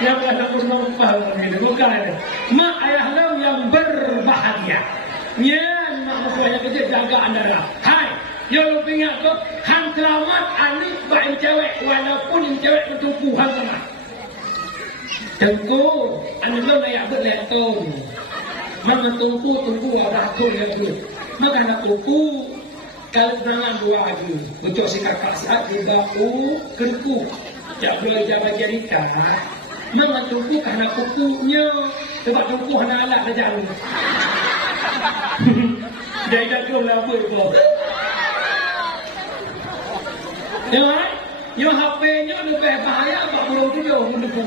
yang ada penumpang ini bukan mak ayah lau yang berbahagia nyen mak musuhnya kerja jaga anda hai ya lu ingat kok hang selamat anik baik cewek walaupun yang cewek bertumpu hang selamat tengku anda belum layak berlihat tahun mana tunggu orang tu yang tu maka nak tunggu kalau serangan dua lagi betul si kakak saat di bahu kerku tak belajar bagian ikan memang tunggu karena kukunya sebab tunggu hana alat saja dia dah kau apa itu yang HP-nya lebih bahaya apa belum tujuh menunggu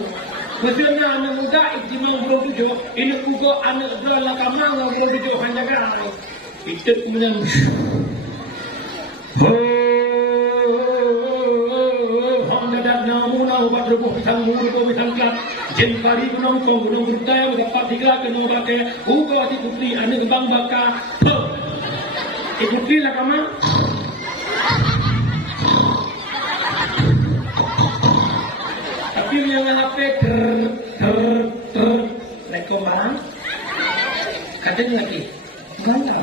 betul anak muda itu belum tujuh ini kuku anak berlaku kamang belum tujuh hanya kan itu kemudian obat rubuh pisang mulu pisang kelat jen pari gunung bertaya dapat tiga kena pakai uga di putri ane bang baka putri lah kama tapi yang HP ter rekomendasi katanya lagi mana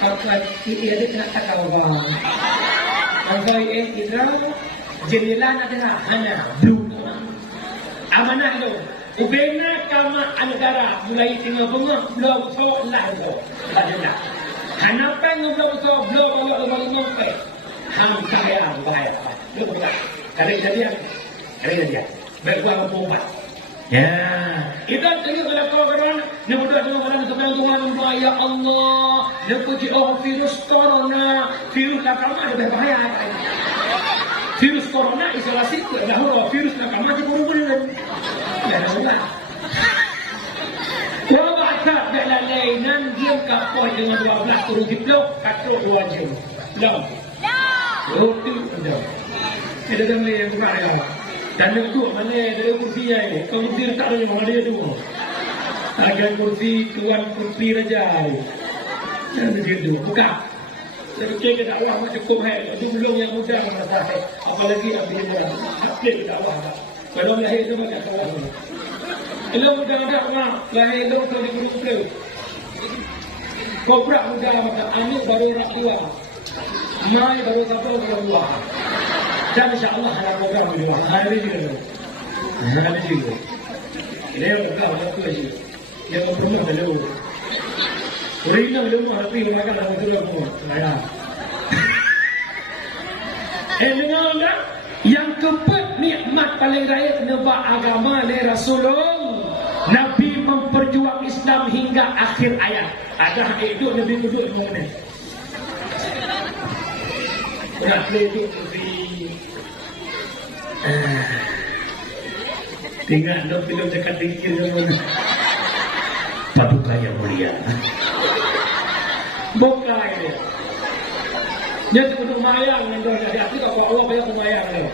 apa dia ada nak tahu bang apa itu jendela nak dengar hanya blue amanah tu ubena kama negara mulai tinggal bunga blue so lah tu ada kenapa ngobrol so blue kalau orang pe ham saya bayar betul tak kali dia bergaya pompat ya itu tadi kalau orang nak berdoa dengan orang sebelum Tuhan ya Allah nak puji virus corona virus apa ada bahaya virus corona isolasi dahulu virus nak mati burung-burung ya sudah kalau baca dalam lainan dia kapoi dengan 12 turun diplok katrok 2 jam belum roti belum ada dalam yang beraya dan itu mana dari kursi ini kursi tak ada yang mana tu agak kursi tuan kursi raja dan begitu buka Okey dakwah macam cukup hai itu belum yang mudah masalah apalagi ambil mudah aplik dakwah kalau lahir tu macam kawan kalau mudah dakwah lahir tu kalau di gunung tu kau berak mudah macam anak baru nak tua mai baru satu baru dua dan insyaallah anak program dua hari ni ini orang tu aja yang pernah dulu Rina belum hati makan dalam tu apa? Naya. Dengar tak? Yang keempat nikmat paling raya nebak agama oleh Rasulullah. Nabi memperjuang Islam hingga akhir ayat. Ada hidup Nabi duduk di mana? Nak hidup di Tinggal lo film dekat dikir mana. Paduka yang mulia. Bukan dia. Dia tu mayang dengan dari aku kalau Allah bayar mayang dia.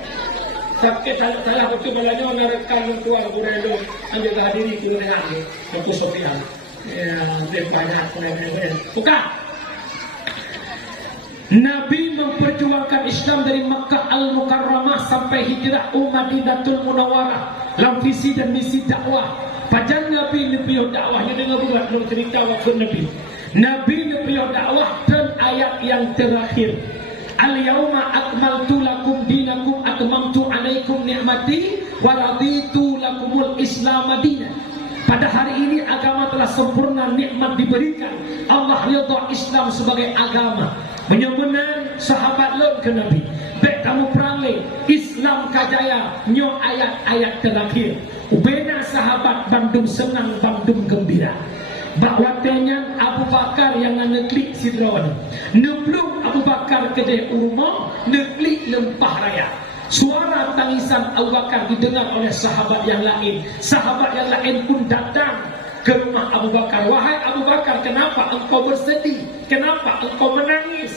Sakit saya aku malahnya merekam tuan Burelo ambil hadiri tu dengan dia. Aku Sofian. Ya, dia banyak orang. Bukan. Nabi memperjuangkan Islam dari Makkah Al-Mukarramah sampai hijrah Madinatul Munawwarah dalam visi dan misi dakwah. Pajan Nabi nepiyo dakwahnya dengan buat dalam cerita waktu Nabi. Nabi nepiyo dakwah dan ayat yang terakhir. Al-yawma akmaltu lakum dinakum atmamtu alaikum ni'mati wa raditu lakumul Islam madinah. Pada hari ini agama telah sempurna, nikmat diberikan. Allah ridha Islam sebagai agama. Menyemenan sahabat lot ke Nabi. Baik kamu perang Islam kajaya nyo ayat-ayat terakhir. Ubena sahabat bandung senang, bandung gembira. Bakwatnya Abu Bakar yang ngeklik sidron. Neblung Abu Bakar kedai rumah, neklik lempah raya. Suara tangisan Abu Bakar didengar oleh sahabat yang lain. Sahabat yang lain pun datang ke rumah Abu Bakar. Wahai Abu Bakar, kenapa engkau bersedih? Kenapa engkau menangis?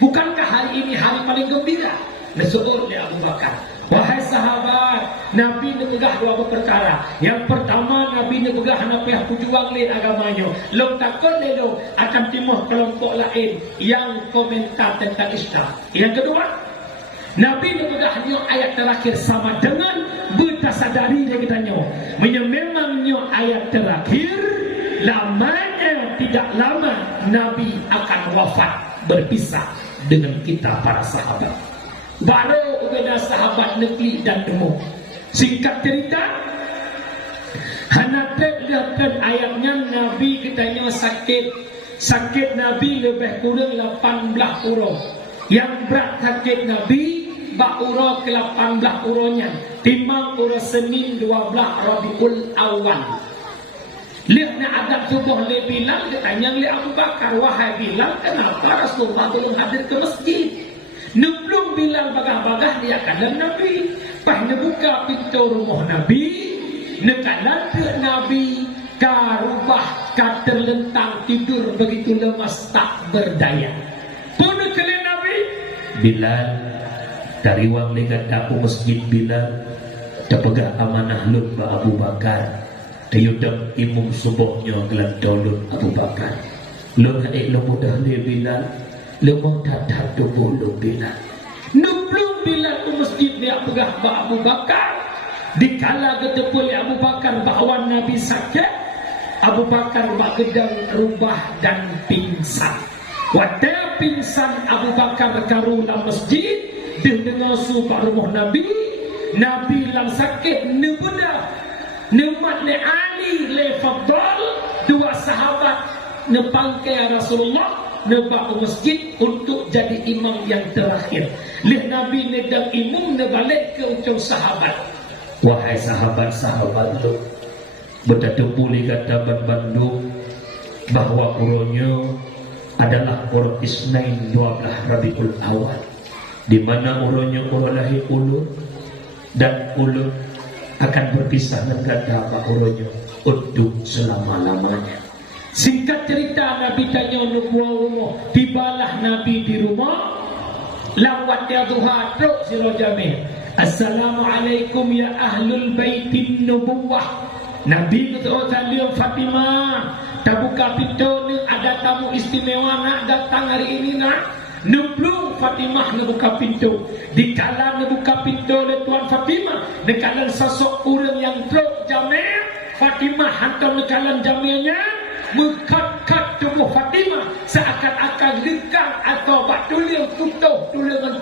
Bukankah hari ini hari paling gembira? Lesuhur oleh Abu Bakar. Wahai sahabat, Nabi negah dua perkara. Yang pertama, Nabi negah napi aku juang le agamanya. Lo takut le lo akan timuh kelompok lain yang komentar tentang Islam. Yang kedua, Nabi negah nyo ayat terakhir sama dengan bertasadari dia katanya. Memangnya ayat terakhir lamanya tidak lama Nabi akan wafat, berpisah dengan kita para sahabat. Baru beda sahabat negeri dan demo. Singkat cerita, hanatek lihatkan ayatnya Nabi katanya sakit Nabi lebih kurang 18 urang. Yang berat sakit Nabi bak ura ke 18 uranya. Timang ura Senin 12 Rabiul Awal. Lihatnya adab tubuh le Bilal katanya le Abu Bakar, wahai Bilal, kenapa Rasulullah belum hadir ke masjid? Nebelum Bilal bagah-bagah dia kalam Nabi. Pas buka pintu rumah Nabi, nekalan ke Nabi, karubah ka terlentang tidur begitu lemas tak berdaya. Pun ke Nabi Bilal dari wang legat aku masjid Bilal terpegang amanah lut ba Abu Bakar. Tayudam imum subuhnya gelan daulut Abu Bakar. Lo ngaik lo mudah le Bilal. Lo mau datang tu bulu Bilal. Nublung Bilal ke masjid dia pegah ba Abu Bakar. Dikala ketepul Abu Bakar bahawa Nabi sakit, Abu Bakar bak gedang rubah dan pingsan. Wadah pingsan Abu Bakar karu dalam masjid, dia dengar subah rumah Nabi. Nabi dalam sakit nebedah. Nemat le Ali le Fadal, dua sahabat nepangkai Rasulullah nebak ke masjid untuk jadi imam yang terakhir. Lihat Nabi nedang imam nebalik ke ucap sahabat. Wahai sahabat-sahabat lu, bertemu pulih kata Bandung bahawa uronya adalah urut Isnain 12 Rabiul Awal, di mana uronya urut lahir ulur dan ulur akan berpisah dengan kata uronya untuk selama-lamanya. Singkat cerita, Nabi tanya nubuah rumah. Tibalah Nabi di rumah. Lawat dia duha truk siro jami. Assalamualaikum ya ahlul baitin nubuwah. Nabi kata salim Fatimah. Tak buka pintu ni ada tamu istimewa nak datang hari ini nak. Nublung Fatimah nak buka pintu. Dikala nak buka pintu oleh Tuan Fatimah. Dikala sosok orang yang truk jami. Fatimah hantar nekalan jaminya. Mengkat-kat tubuh Fatimah seakan-akan lekang atau bak tuliang tutuh tulengan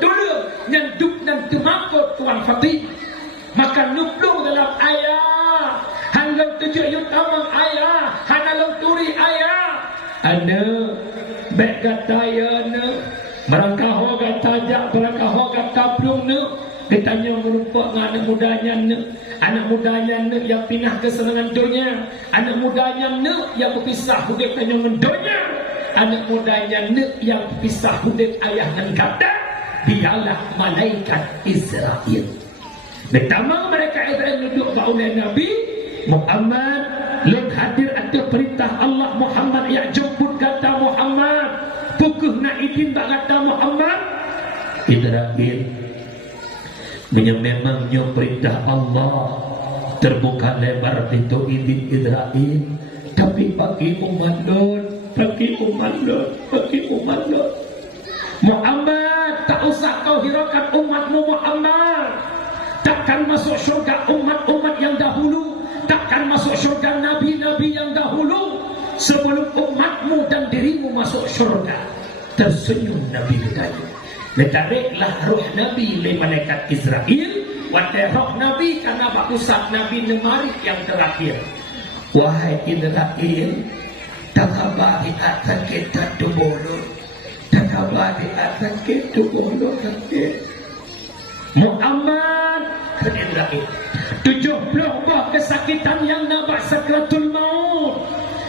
yang duk dan temakut Tuan Fatimah. Maka nublung dalam ayat halau tujuh yutamang ayat halau turi ayat ana baik kata ya ana barangkah kata jak barangkah kata plung ne ditanya merupa dengan anak mudanya yang pindah ke senangan dunia, anak mudanya yang berpisah hidup dengan dunia, anak mudanya yang berpisah hidup ayah dan kata biarlah malaikat Israel. Pertama mereka Israel duduk baunan Nabi Muhammad lek hadir ada perintah Allah Muhammad ya jemput kata Muhammad pukul nak izin bak kata Muhammad Israel memangnya perintah Allah terbuka lebar pintu izin Israel tapi bagi umat Lot Muhammad tak usah kau hiraukan umatmu Muhammad takkan masuk syurga umat-umat yang dahulu takkan masuk syurga nabi-nabi yang dahulu sebelum umatmu dan dirimu masuk syurga. Tersenyum Nabi bertanya metariklah roh Nabi le malaikat Israel watai roh Nabi karena bakusat Nabi nemari yang terakhir wahai Israel takabari akan kita dubolo takabari akan kita dubolo Muhammad ke Israel 70 buah kesakitan yang nampak sakratul maut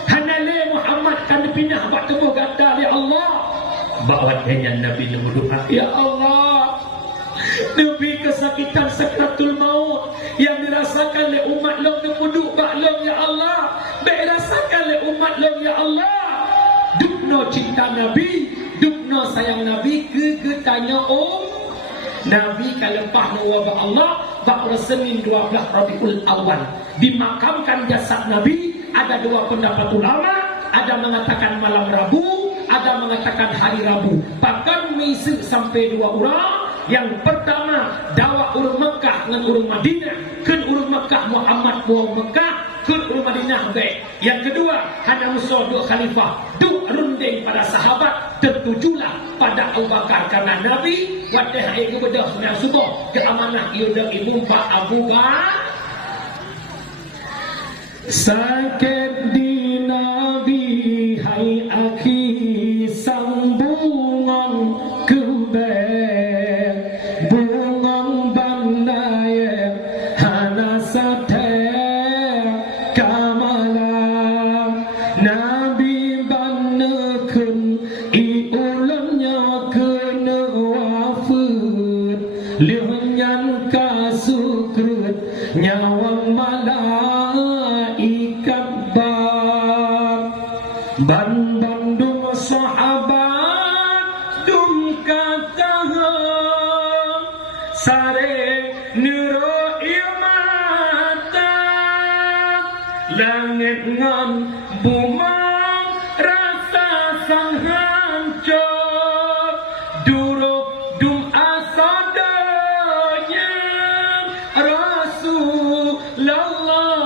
hanale Muhammad kan dipindah buat tubuh gata oleh Allah bawatnya Nabi berdoa ya Allah Nabi kesakitan sakratul maut yang dirasakan oleh umat lo duduk bak lo ya Allah dirasakan oleh umat lo ya Allah dukno cinta Nabi dukno sayang Nabi kegetanya Nabi kalepah wabah Allah pada Senin 12 Rabiul Awal dimakamkan jasad Nabi. Ada dua pendapat ulama, ada mengatakan malam Rabu, ada mengatakan hari Rabu. Bahkan misi sampai dua orang. Yang pertama dakwah urang Mekah dengan urang Madinah, kan urang Mekah Muhammad buang Mekah, kan urang Madinah baik. Yang kedua hanya musuh dua khalifah, duk runding pada sahabat, tertujulah pada Abu Bakar karena Nabi waktu hari kebedah sunang subuh keamanah iudah ibu Pak Abu Bakar sakit di Nabi hai akhi sambungan kembali bungang bandai hana sate kamala Nabi banekun iulanya kena wafat lihanyan kasukrut nyawang malaikat ban bandung sahabat dum kataha sare nero imata langit ngan bumang rasa sang hancur duruk dum asadanya Rasulullah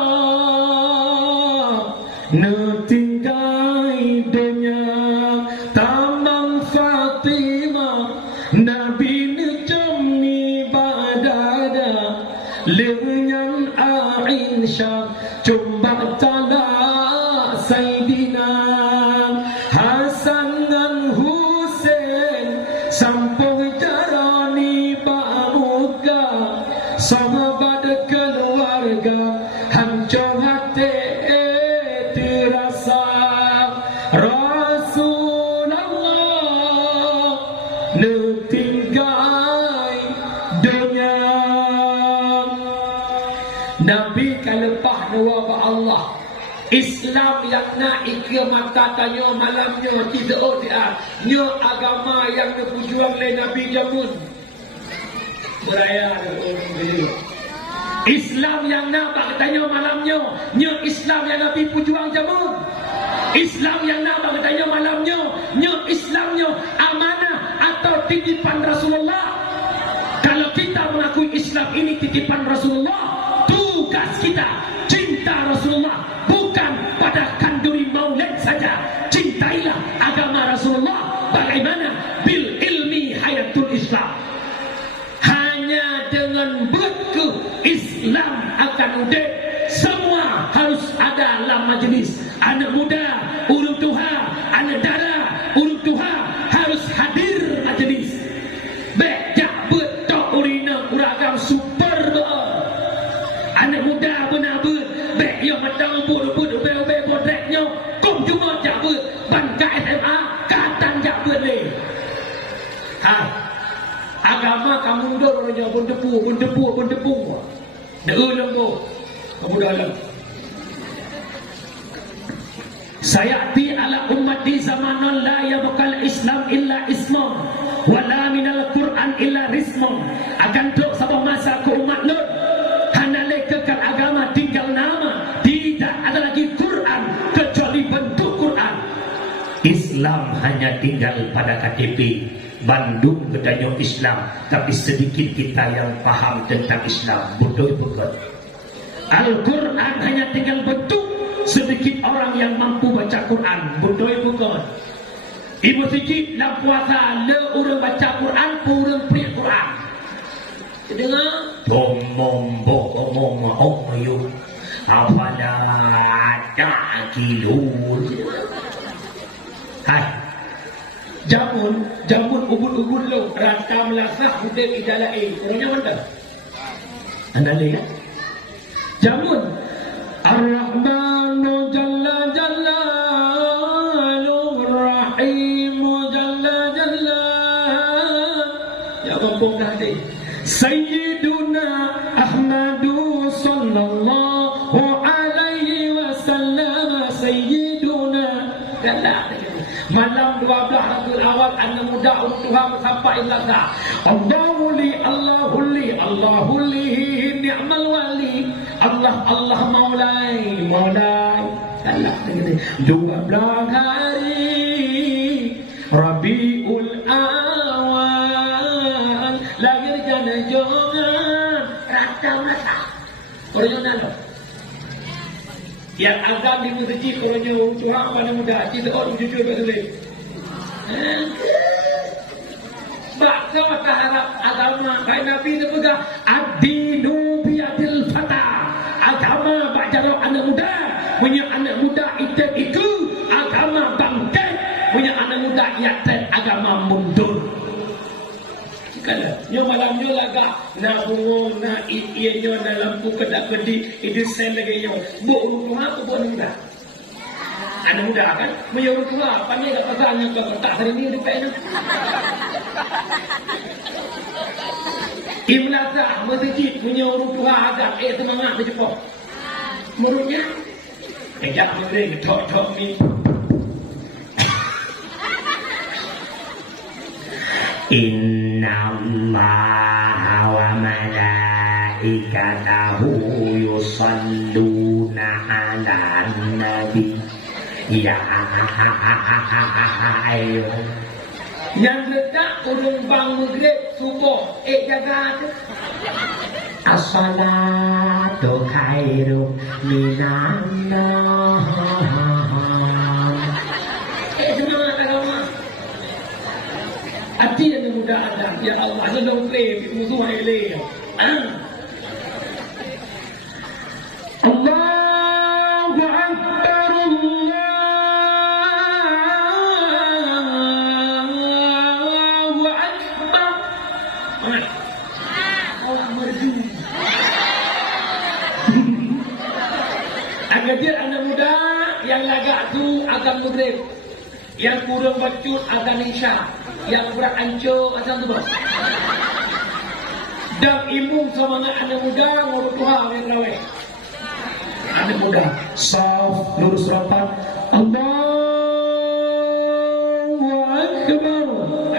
netingkai dunia tamang Fatimah Nabi nejami badada lengan Aisyah coba tala Sayyidina Hasan dan Husain sampai jarani bamuka sahabat keluarga hancur hati terasa Rasulullah netingkai dunia Nabi kalepah wabah Allah Islam yang naik ke mata tanya malamnya tidak dia nya agama yang berjuang oleh Nabi Jamun beraya Islam yang nampak tanya malamnya nya Islam yang Nabi berjuang Jamun Islam yang nampak tanya malamnya nya Islamnya amanah atau titipan Rasulullah. Kalau kita mengakui Islam ini titipan Rasulullah, tugas kita cinta Rasulullah, bukan pada kanduri maulid saja. Cintailah agama Rasulullah. Bagaimana? Bil ilmi hayatul Islam. Hanya dengan beku Islam akan udah. Semua harus ada dalam majlis. Anak muda, ulun tuha, anak dara, ulun tuha harus hadir majlis. Bejak betok urina uragam super doa. Anak muda benar ber, bek yang matang buru-buru bel-bel bodreknya. Kum cuma jak ber, ban SMA, katan jak ber le. Hai, agama kamu mundur orangnya pun depu. Deu lembu. Kamu dalam. Sayati ala ummati zamanan la yabqal Islam illa ismam wala minal Quran illa rismam. Akan dok sabah masa ke umat Lut hanale kekal agama tinggal nama, tidak ada lagi Quran kecuali bentuk Quran. Islam hanya tinggal pada KTP Bandung Kedanyo Islam, tapi sedikit kita yang paham tentang Islam. Betul bukan? Al-Quran hanya tinggal bentuk, sedikit orang yang mampu baca Quran. Betul bukan? Ibu sikit nak puasa le orang baca Quran, orang peri Quran. Dengar? Bomom yo. Afala ta'qilun. Hai. Jamun ubud lo rakam lasak hudek idalai. Orangnya mana? Anda lihat? Jamun Ar-Rahmanu Jalla Jallaluhu Ar-Rahimu Jalla Jalla. Ya kampung tadi Sayyiduna Ahmadu Sallallahu Alaihi Wasallam. Sayyiduna Jalla. Malam 12 Rabiul Awal anda muda untuk Tuhan sampai ilasa. Allahu li ni'mal wali. Allah maulai. Allah begini. 12 hari Rabiul Awal lahir jana jongan rata mata. Orangnya nalo. Yang agam di masjid orangnya Tuhan pada muda kita orang jujur betul. Bangsa mata harap agama baik Nabi itu pegang ad-dinu biyadil fata. Agama bacara anak muda, punya anak muda itu agama bangkit, punya anak muda iaten agama mundur. Kalau nyo malam nyo laga na bungo na iya nyo na lampu kedak kedi itu sen lagi nyo bu rumah tu bu muda. Anak muda kan, punya orang tua, pandai tak pasal yang tak hari ni dekat ni. Imlazah masjid punya orang tua agak semangat di Jepang. Menurutnya, jangan mereka tok ni. Inna Allaha wa malaikatahu yusalluna ala nabi. Ya ayo. Yang letak urung bang maghrib subuh jaga tu. As-salatu khairum minan nawm. Semangat agama. Hati yang muda ada. Ya Allah, sedang play musuh ele. Allahu Akbar. Dia anak muda yang lagak tu akan maghrib, yang kurang bacut akan isya, yang berat ancur akan tu bos. Dan imum semangat anak muda ngurut Tuhan yang raweh. Anak muda, saf lurus rapat. Allahu Akbar.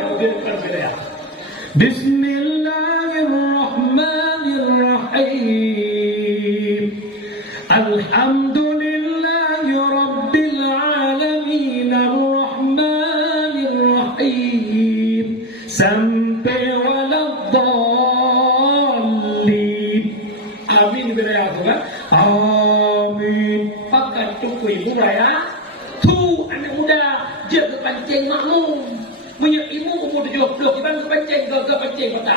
Aku depan saya. Bismillahirrahmanirrahim. Alhamdulillahi Rabbil Alamin Ar-Rahmanir-Rahim sampai waladdallin. Amin bila ya. Amin. Pakai tukui murah ya. Tu anak muda dia kepancing makmum. Punya ibu umur 70 kita kepancing ke kota.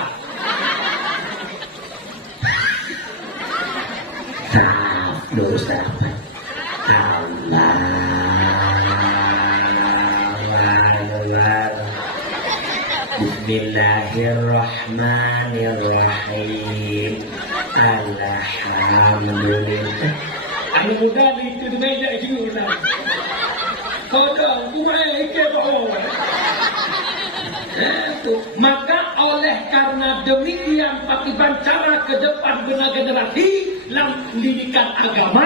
Dosa Allah. Bismillahirrahmanirrahim. Alhamdulillah. Anak muda ni itu tu meja itu lah. Kau dah buat ikat bawah. Maka oleh oleh karena demikian patiban cara ke depan benar generasi dalam pendidikan agama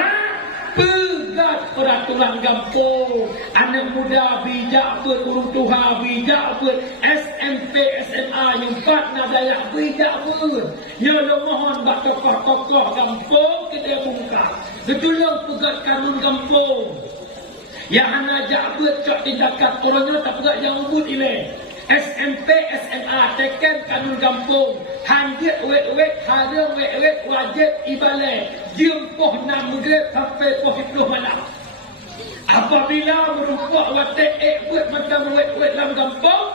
pegat peraturan gampung anak muda bijak urung tuha bijak SMP SMA yang 4 nadaya bijak ya mohon bak tokoh-tokoh gampung kita buka betulung pegat kanun gampung yang anak jabut cak tindakan orangnya tak pegat yang ubud ile SMP, SMA, tekan kanun kampung, hanjit wet, haram wet, wajib ibadah, jempoh 6 maghrib sampai poh 10 malam. Apabila merupak watek buat macam wet dalam kampung,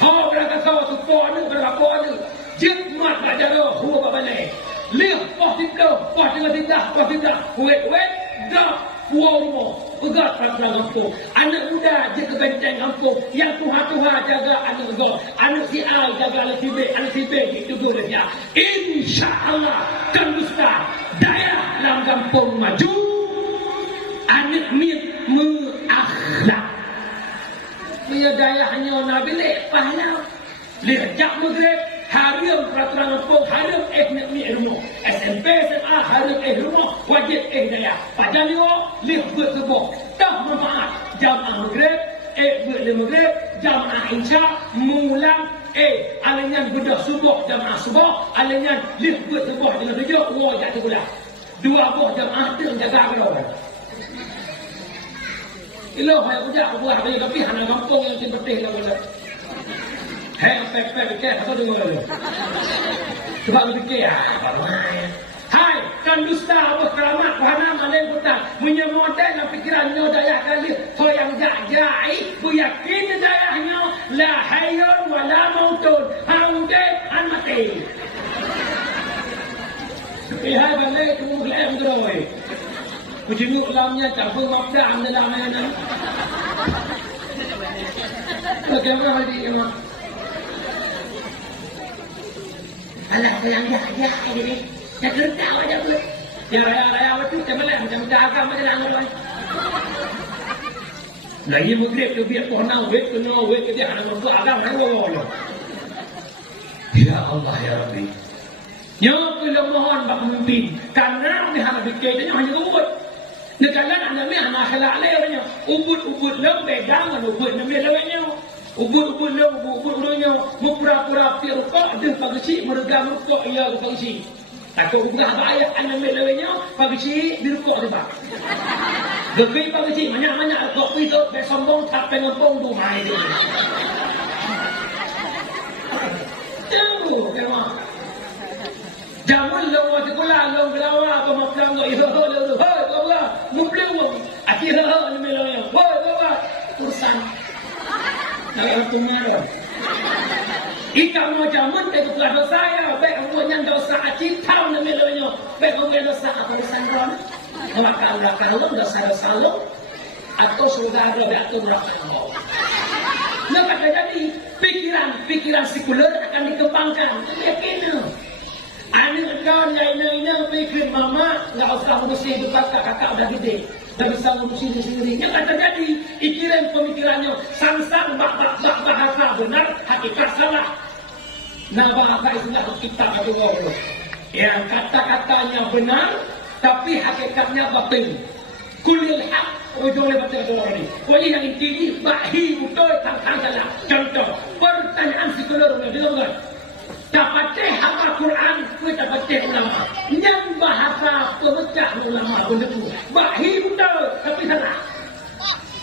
kau berangkat kau tu poh ni, berapa ni, jemmat nak jarak, hua balik. Lih poh 10, poh 3, wet, dah. Puau rumah, pegat peraturan kampung. Anak muda jaga benteng kampung. Yang Tuhan jaga anak kau. Anak si A jaga anak si B. Itu dua dia. InsyaAllah kan dusta daerah dalam kampung maju. Anak ni menakhlak. Punya daerahnya nak bilik pahala. Lejak maghrib. Haram peraturan kampung, haram nak ni rumah. SMP, SMA, haram rumah, wajib daya. Padahal dia buat sebuah. Tak manfaat. Jamaah maghrib, buat maghrib, jamaah insya, mengulang, alangan bedah subuh, jamaah subuh, alangan buat sebuah dengan tujuh, jatuh bulan. 2 buah jamaah tu jaga kalau. Ilah, saya punya buat apa tapi hanya kampung yang penting lah boleh. Hei, fikir apa tu? Cuba fikir Hai, kan dusta apa keramat wahana malay putar. Menyemodai dalam fikirannya daya kali. So yang jai, ku yakin dayahnya la hayyun wa la mautun. Haudai an mati. Hai, balai tu mulai beroi. Ku jenguk lamnya tak bermakna anda lamanya. Bagaimana dia emak? Alah, yang jaya ini. Yang kerja aja pun. Yang raya-raya itu macam dagang macam nak ngomong. Lagi maghrib tu biar pohon wet ke dia anak orang agam nak ngomong. Ya Allah ya Rabbi. Yang kita mohon bak pemimpin karena ni hanya fikir dia hanya ubud. Negara anda ni hanya akhlak lewatnya. Ubud lem bedang dengan ubud ni lewatnya. Ubud lewatnya. Mupura-pura firqa dia pagi mergam rukuk ia pagi. Takut ubah bayar anak lewatnya pagi dirukuk dia. Gede pagi banyak rukuk itu besombong tak pengompong tu mai dia. Jauh kena. Jamun lawa sekolah lawa gelawa apa macam tu itu lawa mubling akhir lawa ni lawa lawa urusan nak tunggu ikan mau jamun itu kelas saya baik orang dosa acip tahu ni lawa baik orang dosa apa urusan kau belakang dosa lo atau saudara atau belakang kau nak jadi pikiran sekuler akan dikembangkan yakin anak kau yang pikir mama nggak usah ngurusin kakak udah gede, dah bisa ngurusin sendiri. Yang akan terjadi pemikirannya sang bahasa benar, hakikat salah. Nah bahasa istilah kita atau orang yang kata-katanya benar, tapi hakikatnya batil. Kulil hak ujung lepas orang ini. Pokoknya yang inti bahi betul tentang salah. Contoh pertanyaan sekuler dengar. Dapat hafal Quran, kita baca ulama. Yang bahasa pemecah ulama benda tu. Bahi betul, tapi salah.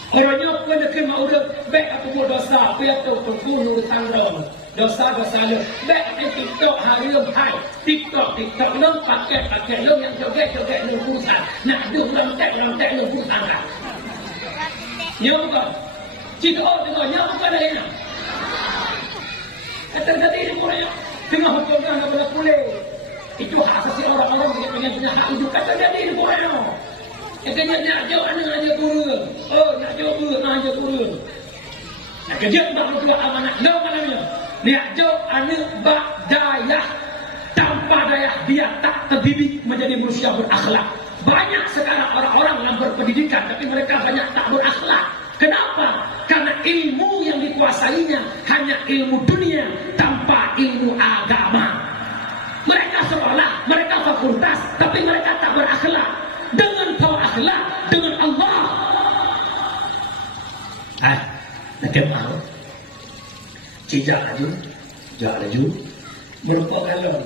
Orangnya pun nak mau dah baik atau dosa, biar tu berguru tanggung. Dosa lu. Baik TikTok hari hai. TikTok lu pakai lu yang joget lu pusat. Nak duk lontek lu pusat kan. Nyok. Cik nyok pada ini. Kata tadi orangnya tengah hukumkan nak boleh pulih. Itu hak asasi orang-orang yang punya hak hidup. Kata jadi ni korang. Yang nak jauh anak kurung. Oh, nak jauh kurung. Nak kerja bahawa tu amanah. No malamnya. Nak jauh anak bak dayah. Tanpa dayah dia tak terdidik menjadi manusia berakhlak. Banyak sekarang orang-orang yang berpendidikan tapi mereka banyak tak berakhlak. Kenapa? Karena ilmu yang dikuasainya hanya ilmu dunia tanpa ilmu agama. Mereka sekolah, mereka fakultas, tapi mereka tak berakhlak. Dengan tahu akhlak dengan Allah. Nak mahu? Cijak laju. Merupakan kalau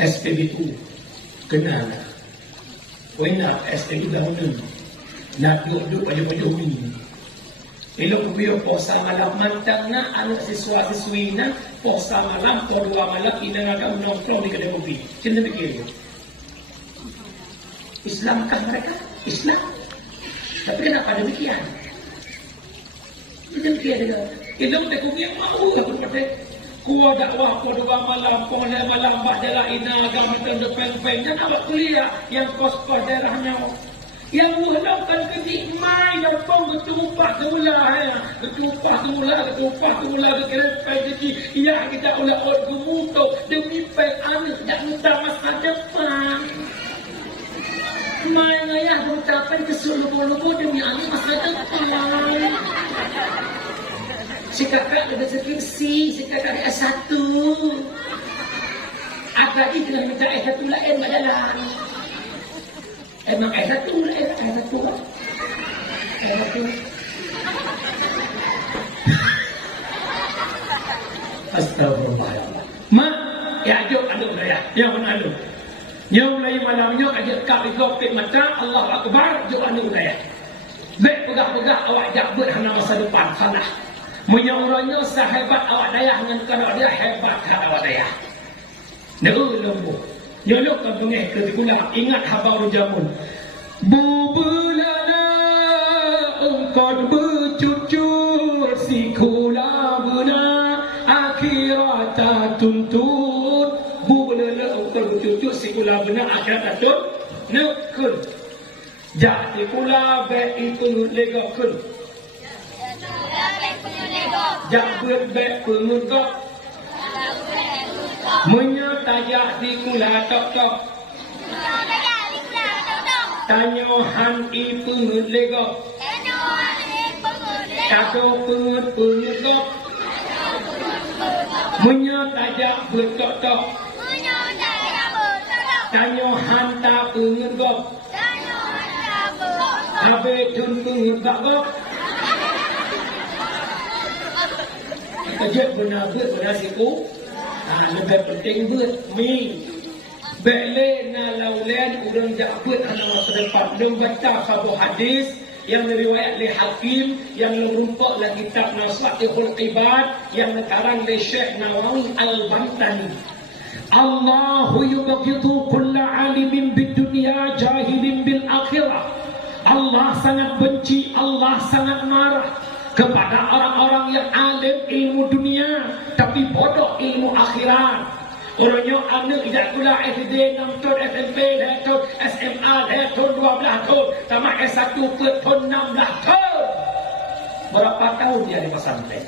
SPB2 kenal. Wena SPB dahulu. Nak duduk baju-baju ini. Elok kuyo posa malam mantang na anak siswa-siswi na posa malam po 2 malam ina nga nongkrong di kedai kopi. Cinta fikir. Islamkah mereka? Islam. Tapi kenapa demikian? Demikian dia. Elok tak kuyo mau aku kata. Kuo dakwah po 2 malam, po 5 malam bahdala ina agama depan-depan. Jangan awak kuliah yang kos-kos daerahnya. Yang mulakan kenikmai dan pun ketupah kemulah kekerepay jadi ia kita ulah gemuto demi pai anak tak minta masa depan mai ngayah mengucapkan keseluruh-luruh demi anak masa depan si kakak ada skripsi si kakak ada S1 apalagi dengan minta S1 lain adalah emang S1 lah. Astagfirullah. Mak, ya jom anu dah ya. Yang mana anu? Yang mulai malamnya ajak kau ikut matra Allah Akbar jom anu dah ya. Baik pegah-pegah awak jabut hana masa depan salah. Menyaurannya sahabat awak dayah dengan kalau dia hebat awak dayah. Lembu. Nyolok kan pengeh ketikula ingat habaru jamun. Bubulana engkau bercucur sikula guna akhirat tuntun. Bubulana engkau bercucur sikula guna akhirat tuntun. Nekun. Jadi pula baik itu legakun. Jabut baik pengungkap. Menyatajak di kula tok-tok. Tanyohan pengut legok. Tako pengut gok. Menyatajak bertok-tok. Tanyohan tak pengut gok. Habis tun pengut gok. Kejap benar siku. Lebih penting buat mi. Bele na laulen urang jabut ana masa depan. Belum baca satu hadis yang diriwayat oleh Hakim yang merumpak dalam kitab Nasihul Ibad yang dikarang oleh Syekh Nawawi Al-Bantani. Allahu yubghidu kulla alimin bid dunya jahilin bil akhirah. Allah sangat benci, Allah sangat marah kepada orang-orang yang alim ilmu dunia tapi bodoh ilmu akhirat. Orangnya anak tidak pula SD 6 tahun, SMP 2 tahun, SMA 2 tahun, 12 tahun, tamat S1 ke tahun 16 tahun. Berapa tahun dia di pesantren?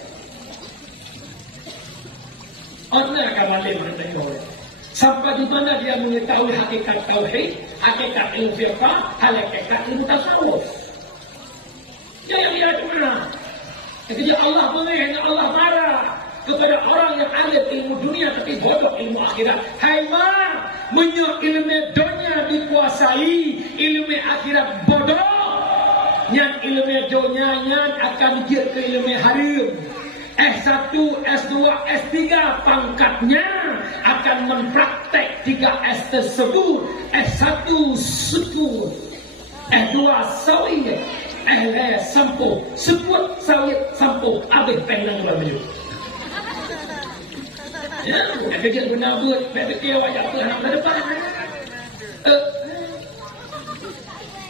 Orang akan alim mendengar. Sampai di mana dia mengetahui hakikat tauhid, hakikat ilmu fiqh, hakikat ilmu tasawuf. Dia lihat mana? Ketika Allah mengenai, Allah marah kepada orang yang ada ilmu dunia tapi bodoh ilmu akhirat. Hai ma, menyo ilmu dunia dikuasai, ilmu akhirat bodoh. Yang ilmu dunia yang akan dia ke ilmu harim. S1, S2, S3 pangkatnya akan mempraktek 3 S tersebut. S1 syukur, S2 sawit, sampo, sebut sawit sampo, habis penang baju. Ya, nak kerja guna buat, nak fikir wajah tu nak ke depan.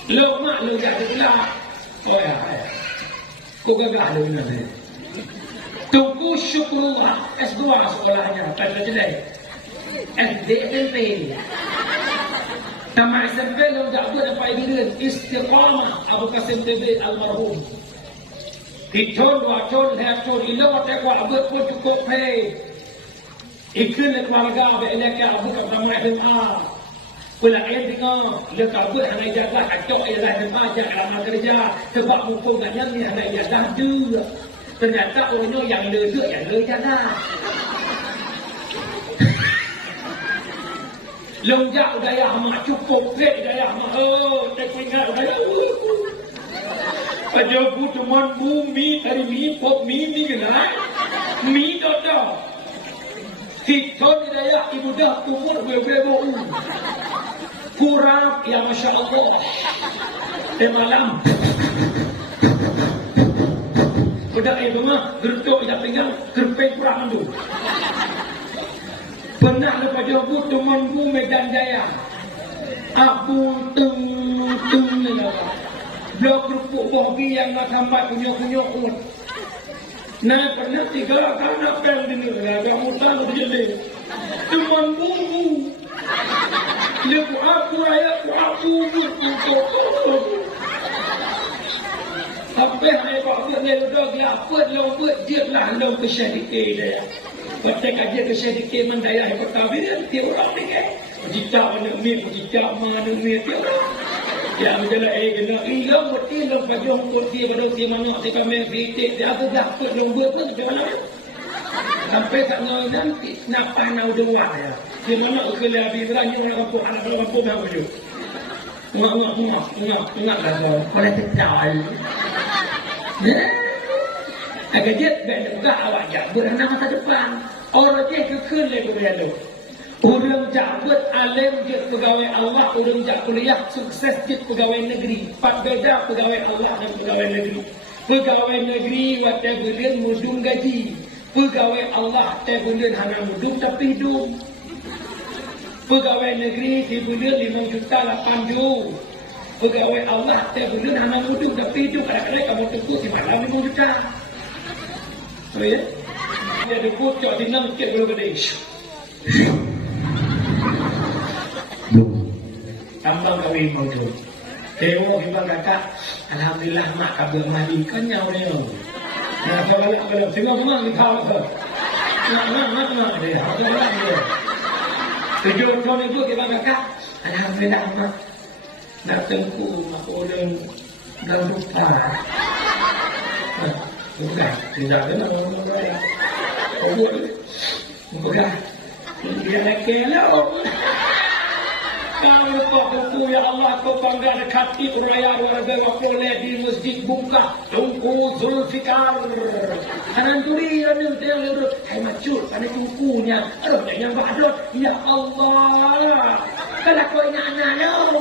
Lo mak lo jadi pula. Oh ya, kau gagah lo benar ni. Tunggu syukurullah S2 sekolahnya, pada jelek. SD SMP. Tamat SMP lo tak buat apa evidence istiqamah Abu Qasim TB almarhum. Itun watun hatun ilo tekwa abu pun cukup pay. Ikut keluarga beelakar abu pertama SMA. Pula ayat dengar lekas abu hanya ijazah kacau ijazah SMA jangan lama kerja sebab buku ganyan ni hanya ijazah dua. Ternyata orangnya yang ledek, yang jangan. Lonjak daya mak cukup, daya mak. Oh, tak ingat daya. Aja bu teman bumi tadi mi pop mi ni kena. Mi dodo. Tikton daya ibu dah umur berapa? Kurang ya masya Allah. Di malam. Udah ibu mah gertuk dah tinggal gerpeng kurang tu. Pernah lepas jabu temanku Medan Jaya. Aku tung ni lah. Blok kerupuk bohbi yang nak sampai punya ut. Nah pernah 3 kali nak pel di ni lah. Kamu tahu jadi. Temanku. Dia aku raya aku. Sampai hari buat ni udah dia apa dia lah long kesyadikah dia. Waktu kajian kesyadikah mendaya pertama dia orang ni ke. Jika mana ni, jika mana ni dia orang. Ya menjala kena ilang betul long kajong kurti pada si mana si kami fitik dia ada dapat long buat pun macam mana. Sampai tak nanti nak panau dua ya. Dia mana ukelah bidranya orang kampung anak kampung dah baju. Enggak lah kau. Boleh terjal. Agak dia enggak awak ya. Berana masa depan. Orang dia kekal lagi berada. Orang jabut alim dia pegawai Allah. Orang jak kuliah sukses dia pegawai negeri. Empat beda pegawai Allah dan pegawai negeri. Pegawai negeri waktu bulan mudung gaji. Pegawai Allah waktu bulan hanya mudung tapi hidup. Pegawai negeri di bulan 5 juta 8 juta. Pegawai Allah tiap bulan hanya muduk tapi hidup kadang-kadang kamu tunggu di malam 5 juta. Oh ya? Dia ada kocok di nang kek belum gede. Belum. Tambang kawin mau tu. Tengok hibang kakak. Alhamdulillah mak kabel mandi kan nyawa dia. Nah, kalau tengok ni kau ke? Nak dia. Dia. Tujuh tahun itu hibang kakak. Alhamdulillah mak. Nak tengku mak orang dah lupa. Bukan, tidak ada orang. Bukan, dia nak kelau. Kau lupa tengku ya Allah kau bangga dekati raya warga boleh di masjid buka tengku Zulfikar. Kanan turi anu dia lurus. Hai macut, pada tengkunya. Aduh, yang badut. Ya Allah. Kalau kau ingat anak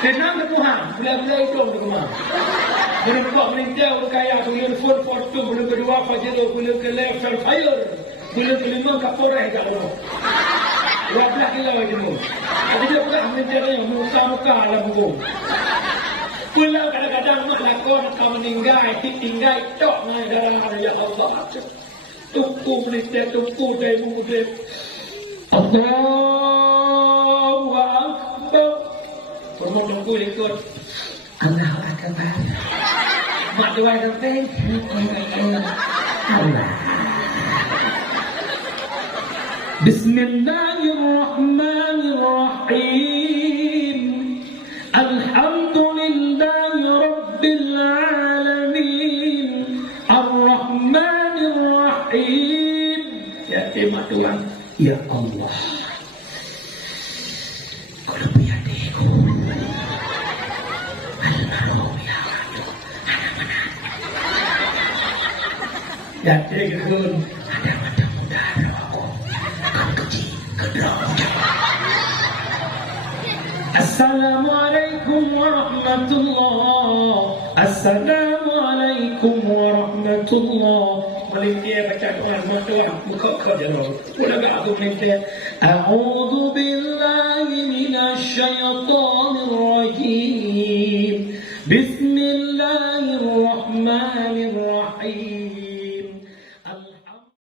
Kenang ke Tuhan, bila-bila itu ke rumah. Bila buat meninjau berkaya, bila phone foto, bila kedua Fajro, bila ke level fire, bila kelima Kapolres kat Allah. 12 kilo itu tu. Tapi dia pula meninjau yang muka-muka dalam buku. Pulang kadang-kadang mak lakon kau meninggal, tinggal tok ngai dalam ya Allah. Tuku meninjau, tuku dari buku dia. Allahu Akbar. Permohon tunggu ikut Allah Akbar. Mak doa sampai Allah. Bismillahirrahmanirrahim. Alhamdulillahi Rabbil Alamin. Ar-Rahmanir-Rahim. Ya tema Tuhan. Ya Allah. Dan terkejut ada mata muda aku kecil kedua. Assalamualaikum warahmatullah. Assalamualaikum warahmatullah. Malaysia baca doa doa buka kerja lo. Udah aku minta. A'udzu billahi minasy syaithanir rajim. Bismillahirrahmanirrahim.